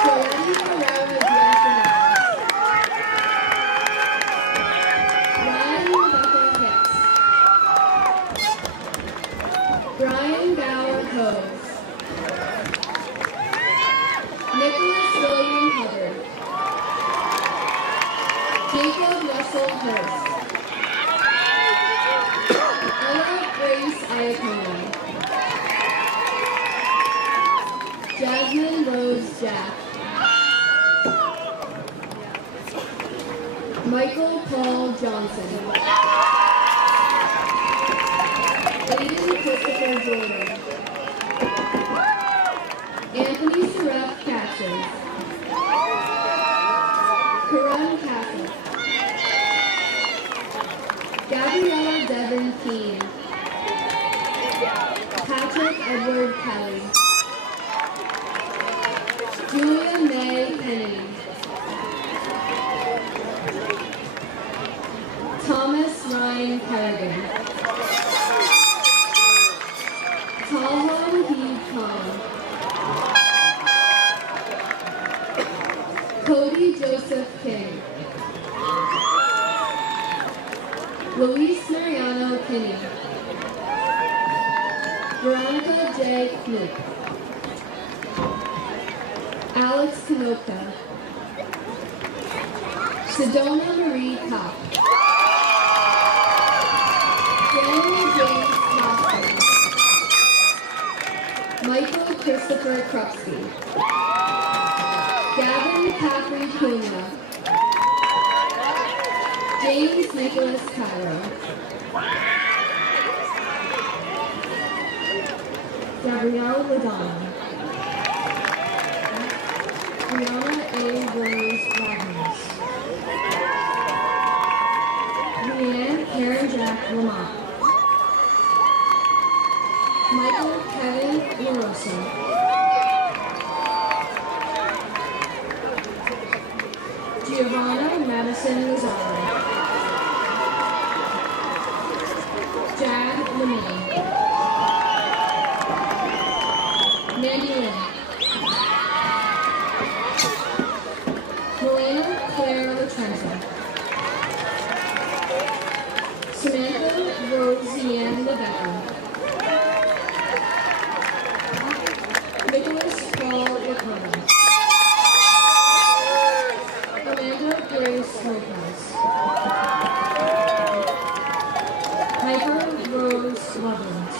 Joanne Ferreira Diaz. Ryan Rebecca Hicks. Brian Gower Hose. Nicholas William Hubbard. Jacob Russell Hurst. Ella Grace Iacona. Jasmine Rose Jack. Michael Paul Johnson. Aiden Christopher Jordan. Anthony Seraph Catches. Karan Castle. Gabriella Devon Keane. Patrick Edward Kelly. Julia May Kennedy. Thomas Ryan Kerrigan. Talon Heed Khan. Cody Joseph King. Luis Mariano Kinney. Veronica J. Knuth. Alex Kanoka. Sedona Marie Kopp. Daniel James Thompson. Christopher Krupski. Gavin Caffrey Cunha. James Nicholas Cairo. Gabrielle Ladonna. Brianna A. Rose Wagner. Leanne Karen Jack Lamont. Michael Kevin LaRosa. Giovanna Madison Lazaro. Jad Lemay. Mandy Lynn. Milena Claire Latrenza. Samantha Roseanne Lebecker. Nicholas Paul Lacona. Amanda Grace Lopez. Piper Rose Loveland.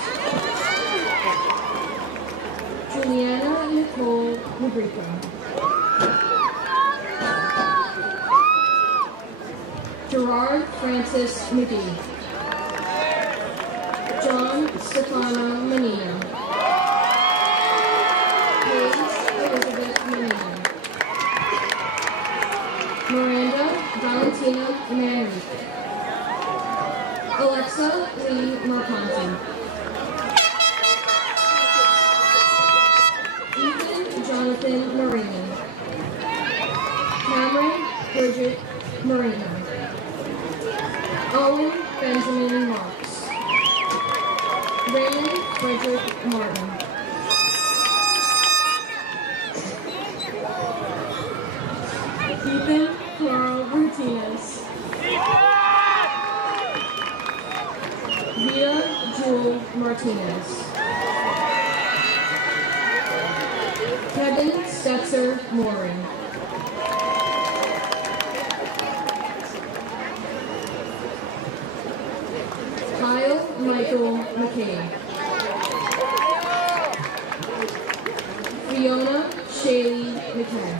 Juliana Nicole Nebrico. Gerard Francis McGee. John Stefano Menino. Paige Elizabeth Menino. Miranda Valentina Manrique. Alexa Lee Marconti. Ethan Jonathan Marino. Cameron Bridget Marino. Owen Benjamin Marks. Raymond Frederick Martin. Ethan Carl Martinez. Via Jewel Martinez. Kevin Stetzer Mooring. Kyle Michael McCabe. Fiona Shaylee McCann.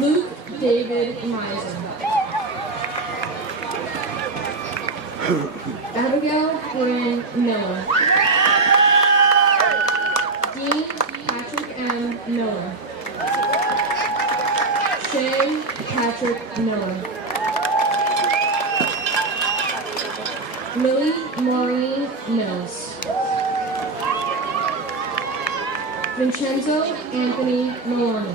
Luke David Miser. Abigail Bryn Miller. Dean Patrick M. Miller. Shay Patrick Miller. Lily Maureen Mills. Vincenzo Anthony Maloney.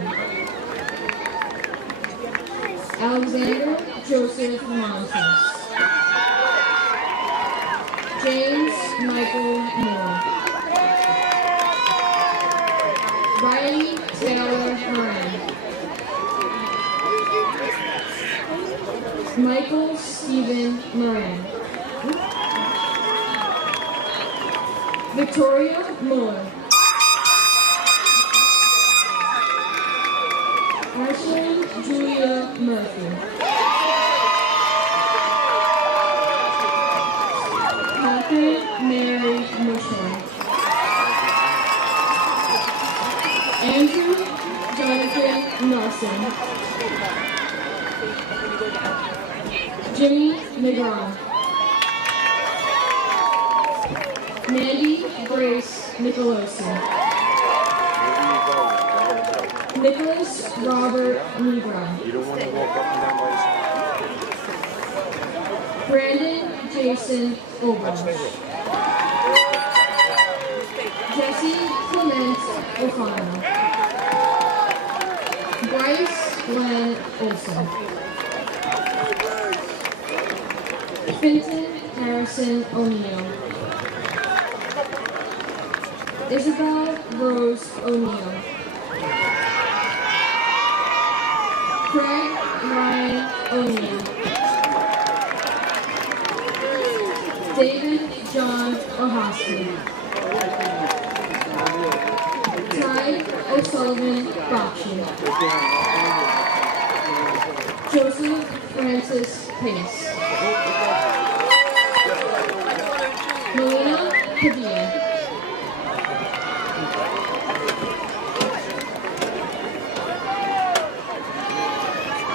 Alexander Joseph Montes. James Michael Moore. Riley Taylor Moran. Michael Stephen Moran. Victoria Muller. Ashley Julia Murphy. Catherine Mary Mushman. Andrew Jonathan Nelson. Jimmy McGraw. Mandy Grace Nicolosi. Nicholas Robert Negron. You don't want to walk up and down by yourself. Brandon Jason Obach. Jesse Clement O'Connor. Bryce Glenn Olson. Finton Harrison O'Neill. Isabel Rose O'Neill. Craig Ryan O'Neill. David John O'Hosky. Ty O'Sullivan Bakshi. Joseph Francis Pace. Melina Padilla.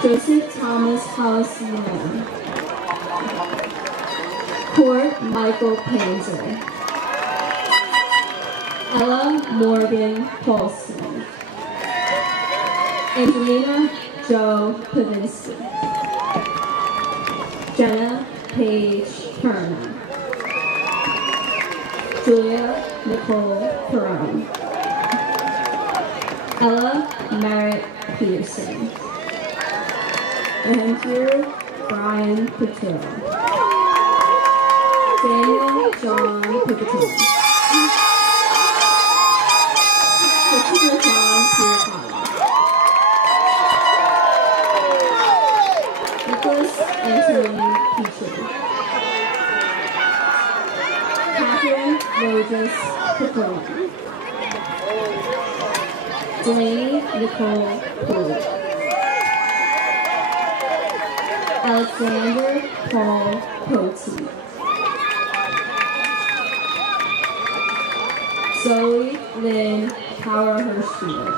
Joseph Thomas Halcyon, Court Michael Panzer, Ella Morgan Paulson, Angelina Jo Pavinsky, Jenna Paige Turner, Julia Nicole Perone, Ella Merritt Peterson, Andrew Brian Petrillo, Daniel John Picatone, Christopher John Pierpont, Nicholas Anthony Petrie, Catherine Rogers Picone, Delaney Nicole Poole, Alexander Paul Pote, Zoe Lynn Power Hirschfield,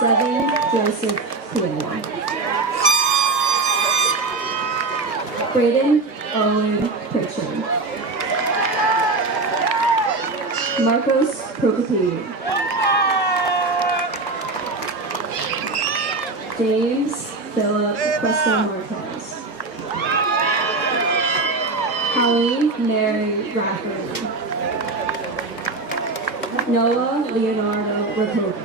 Devin Joseph Piano, Braden Owen Pritchard, Marcos Procopio, James Philip Cuesta Marquez, Colleen Mary Rafferty, Noah Leonardo Rakovic,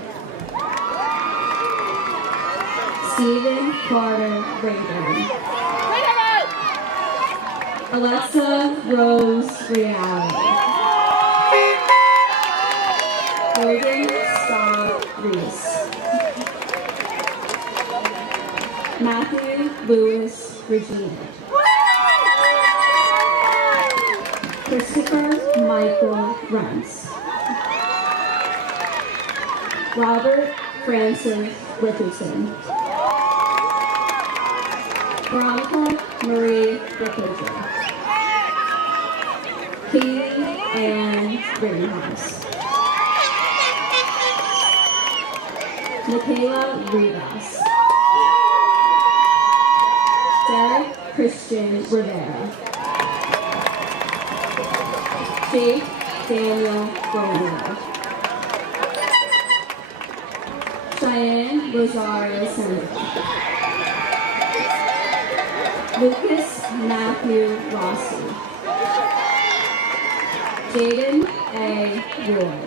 Stephen Carter Rayburn, Alexa Rose Reality, Logan Scott Reese, Matthew Lewis Regina, Christopher Michael Rentz, Robert Francis Richardson, Veronica Marie Rickover, Katie Ann Rittenhouse, Michaela Rivas, Derek Christian Rivera, Jake Daniel Romero, Cheyenne Rosario Sandra, Lucas Matthew Rossi, Jaden A. Roy,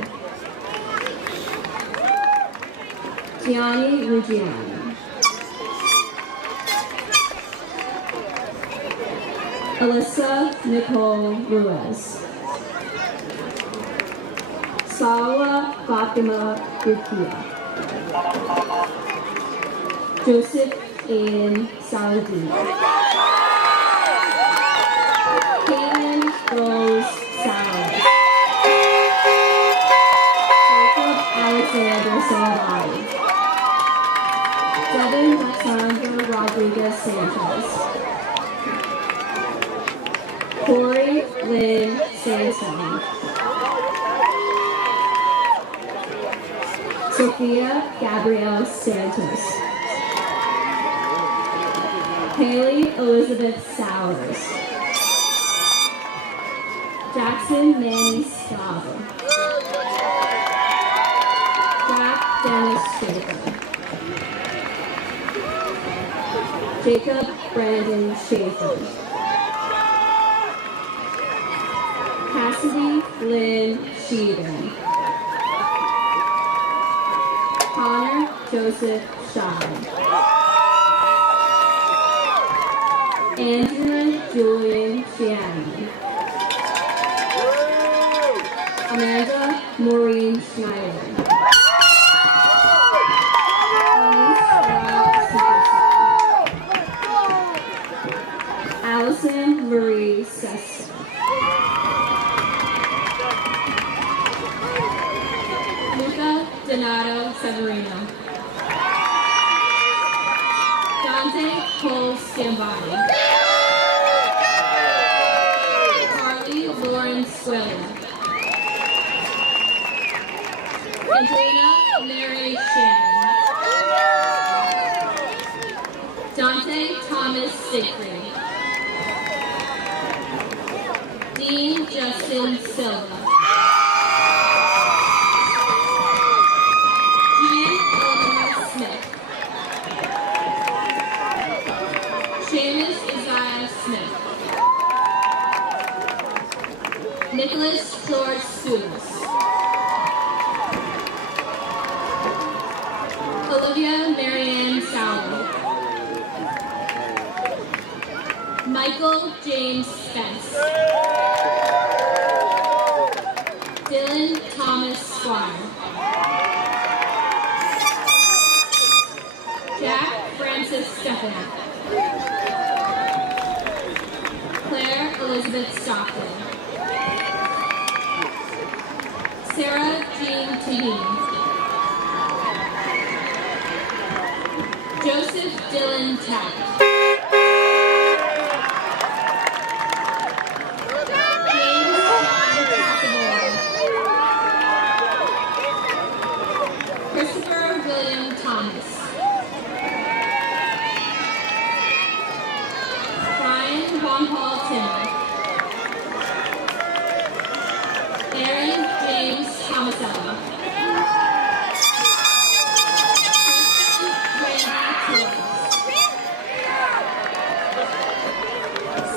Gianni Ruggiani, Alyssa Nicole Ruiz, Sawa Fatima Rukia, Joseph Ian Saladino, Caitlin Rose Salas, Jacob Alexander Salvati, Devin Alexander Rodriguez Sanchez, Corey Lynn Sanson, Sophia Gabrielle Santos, Haley Elizabeth Sowers, Jackson Manny Scott, Jack Dennis Schaefer, Jacob Brandon Schaefer, Cassidy Lynn Sheehan, Connor Joseph Shine, Andrew Julian Shannon, Amanda Maureen Schneider, Allison Marie Sessa, Luca Donato Severino, Dante Cole Stambani, Carly Lauren Swiller, Andrea Mary Shannon, Thomas Siegfried. Dean Justin Silva. Jean Eleanor Smith. Seamus Isaiah Smith. Nicholas George Sues. Olivia Marianne Sauer. Michael James Spence. Dylan Thomas Squire. Jack Francis Stefanik. Claire Elizabeth Stockton. Sarah Jean Taheen. Joseph Dylan Taft. James John Casabora. Christopher William Thomas. Brian Juan Paul Timmer. Aaron James Tomasello.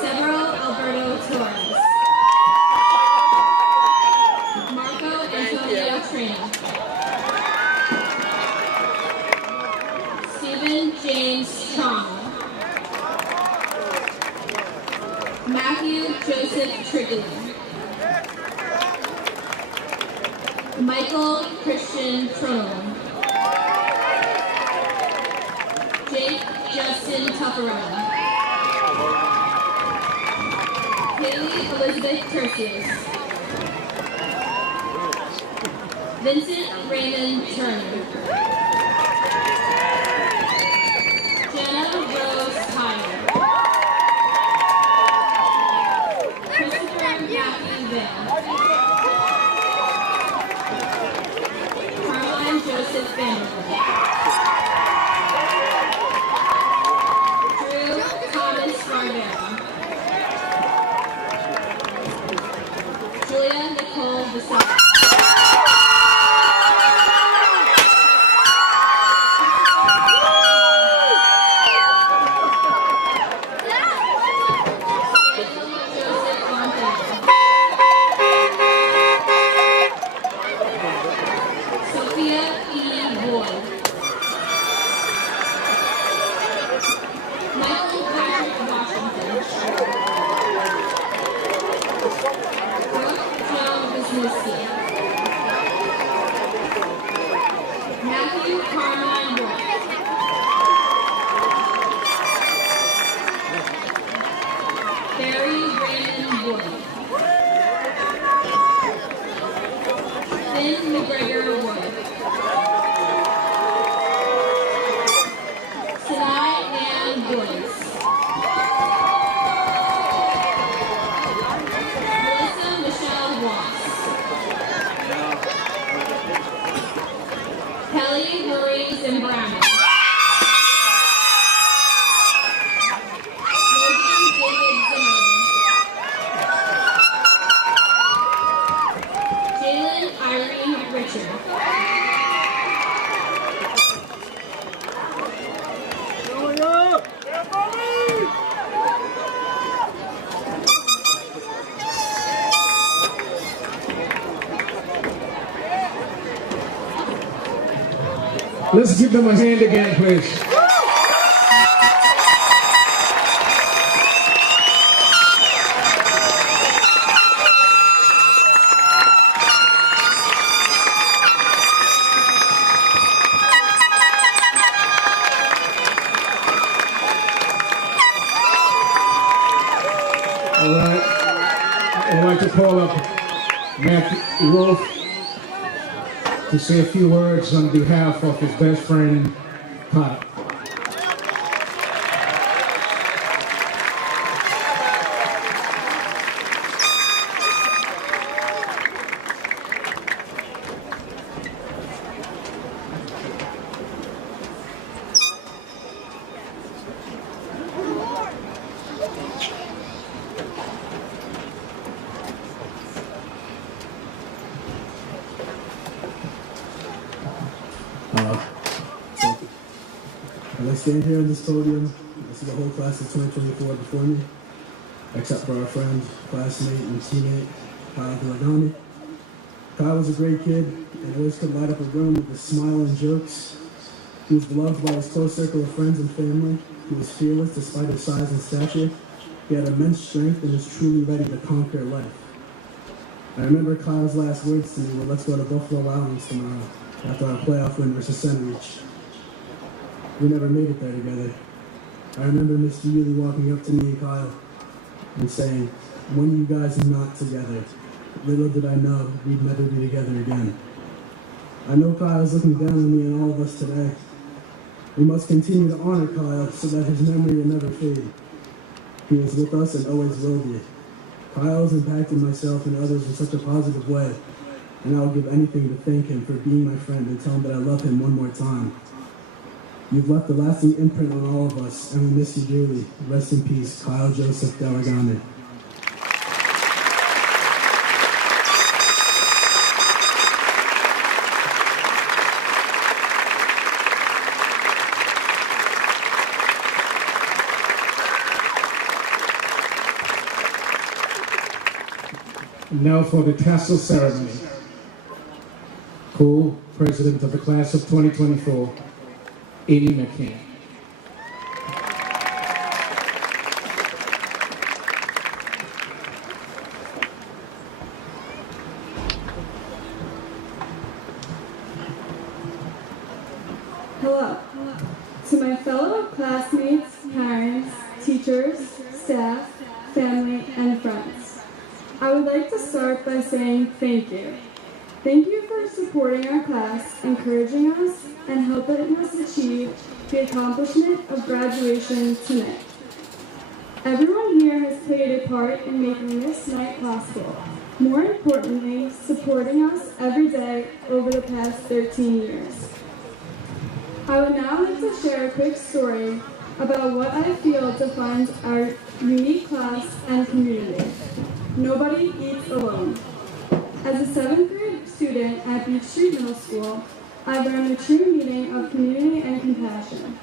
Severo Alberto Torres. Marco Antonio Trina. Stephen James Strong. Matthew Joseph Triggerly. Michael Christian Trone. Jake Justin Tuffarella. Haley Elizabeth Tertius. Vincent Raymond Turner. Jenna Rose Tyler. Christopher Matthew Van. Caroline Joseph Vanderbilt. Drew Thomas Rivera. Julia Nicole Visage. Sophia E. Boyd. Michael Patrick Washington. Brooke Joe Wisniewski. Matthew Carmine Wolf. Barry Raymond Wood. Finn McGregor Wood. Sinai Ann Boyce. Melissa Michelle Ross. Kelly Marie Zimbrano. Logan David Zimmerman. Jalen Irene Richard. Let's give them a hand again, please. All right. I'd like to call up Matthew Wolf to say a few words on behalf of his best friend, Pat. As I stand here on this podium, I see the whole class of 2024 before me, except for our friend, classmate, and teammate, Kyle Gilagami. Kyle was a great kid and always could light up a room with his smile and jokes. He was beloved by his close circle of friends and family. He was fearless despite his size and stature. He had immense strength and was truly ready to conquer life. I remember Kyle's last words to me were, "Let's go to Buffalo Wild Wings tomorrow," after our playoff win versus Sunreach. We never made it there together. I remember Mr. Ely walking up to me and Kyle and saying, "When you guys are not together." Little did I know we'd never be together again. I know Kyle is looking down on me and all of us today. We must continue to honor Kyle so that his memory will never fade. He was with us and always will be. Kyle has impacted myself and others in such a positive way, and I will give anything to thank him for being my friend and tell him that I love him one more time. You've left a lasting imprint on all of us, and we miss you dearly. Rest in peace, Kyle Joseph Delagame. Now for the tassel ceremony. Cole, President of the Class of 2024, Amy McCann. Hello. To my fellow classmates, parents, teachers, staff, family, and friends, I would like to start by saying thank you. Thank you for supporting our class, encouraging us, and helping us achieve the accomplishment of graduation tonight. Everyone here has played a part in making this night possible. More importantly, supporting us every day over the past 13 years. I would now like to share a quick story about what I feel defines our unique class and community. Nobody eats alone. As a 7th grade student at Beach Street Middle School, I learned the true meaning of community and compassion.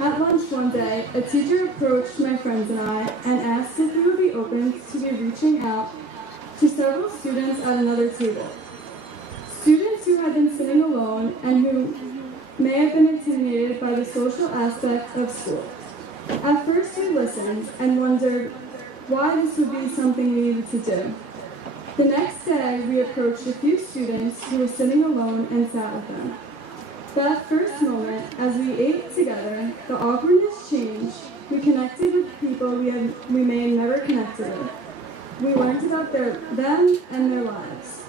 At lunch one day, a teacher approached my friends and I and asked if we would be open to be reaching out to several students at another table. Students who had been sitting alone and who may have been intimidated by the social aspect of school. At first we listened and wondered why this would be something we needed to do. The next day, we approached a few students who were sitting alone and sat with them. That first moment, as we ate together, the awkwardness changed. We connected with people we may have never connected with. We learned about them and their lives.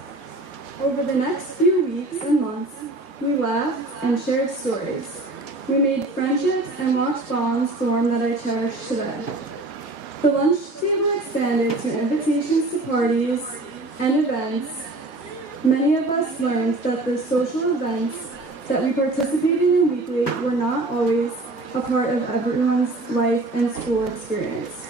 Over the next few weeks and months, we laughed and shared stories. We made friendships and watched bonds form that I cherish today. The lunch table expanded to invitations to parties and events. Many of us learned that the social events that we participated in weekly were not always a part of everyone's life and school experience.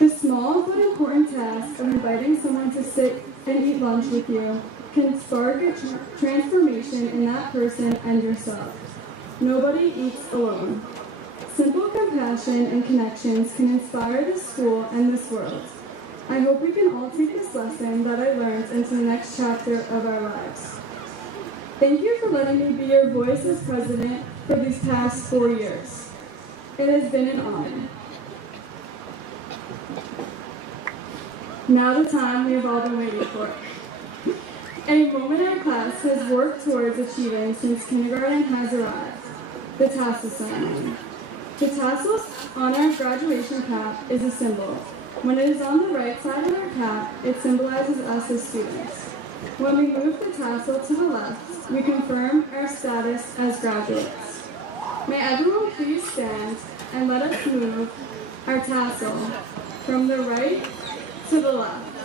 The small but important task of inviting someone to sit and eat lunch with you can spark a transformation in that person and yourself. Nobody eats alone. Simple compassion and connections can inspire this school and this world. I hope we can all take this lesson that I learned into the next chapter of our lives. Thank you for letting me be your voice as president for these past 4 years. It has been an honor. Now the time we have all been waiting for. A moment our class has worked towards achieving since kindergarten has arrived, the tassel ceremony. The tassel on our graduation cap is a symbol. When it is on the right side of our cap, it symbolizes us as students. When we move the tassel to the left, we confirm our status as graduates. May everyone please stand and let us move our tassel from the right to the left.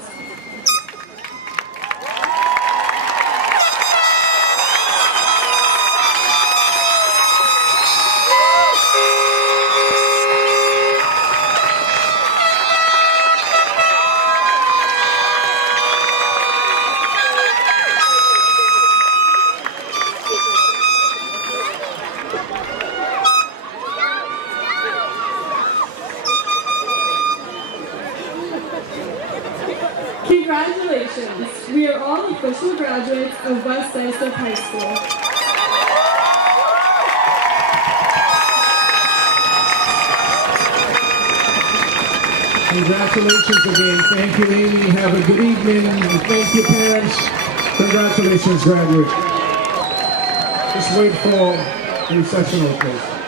Congratulations. We are all official graduates of West Islip High School. Congratulations again. Thank you, Amy. Have a good evening. And thank you, parents. Congratulations, graduates. Just wait for the recessional, please.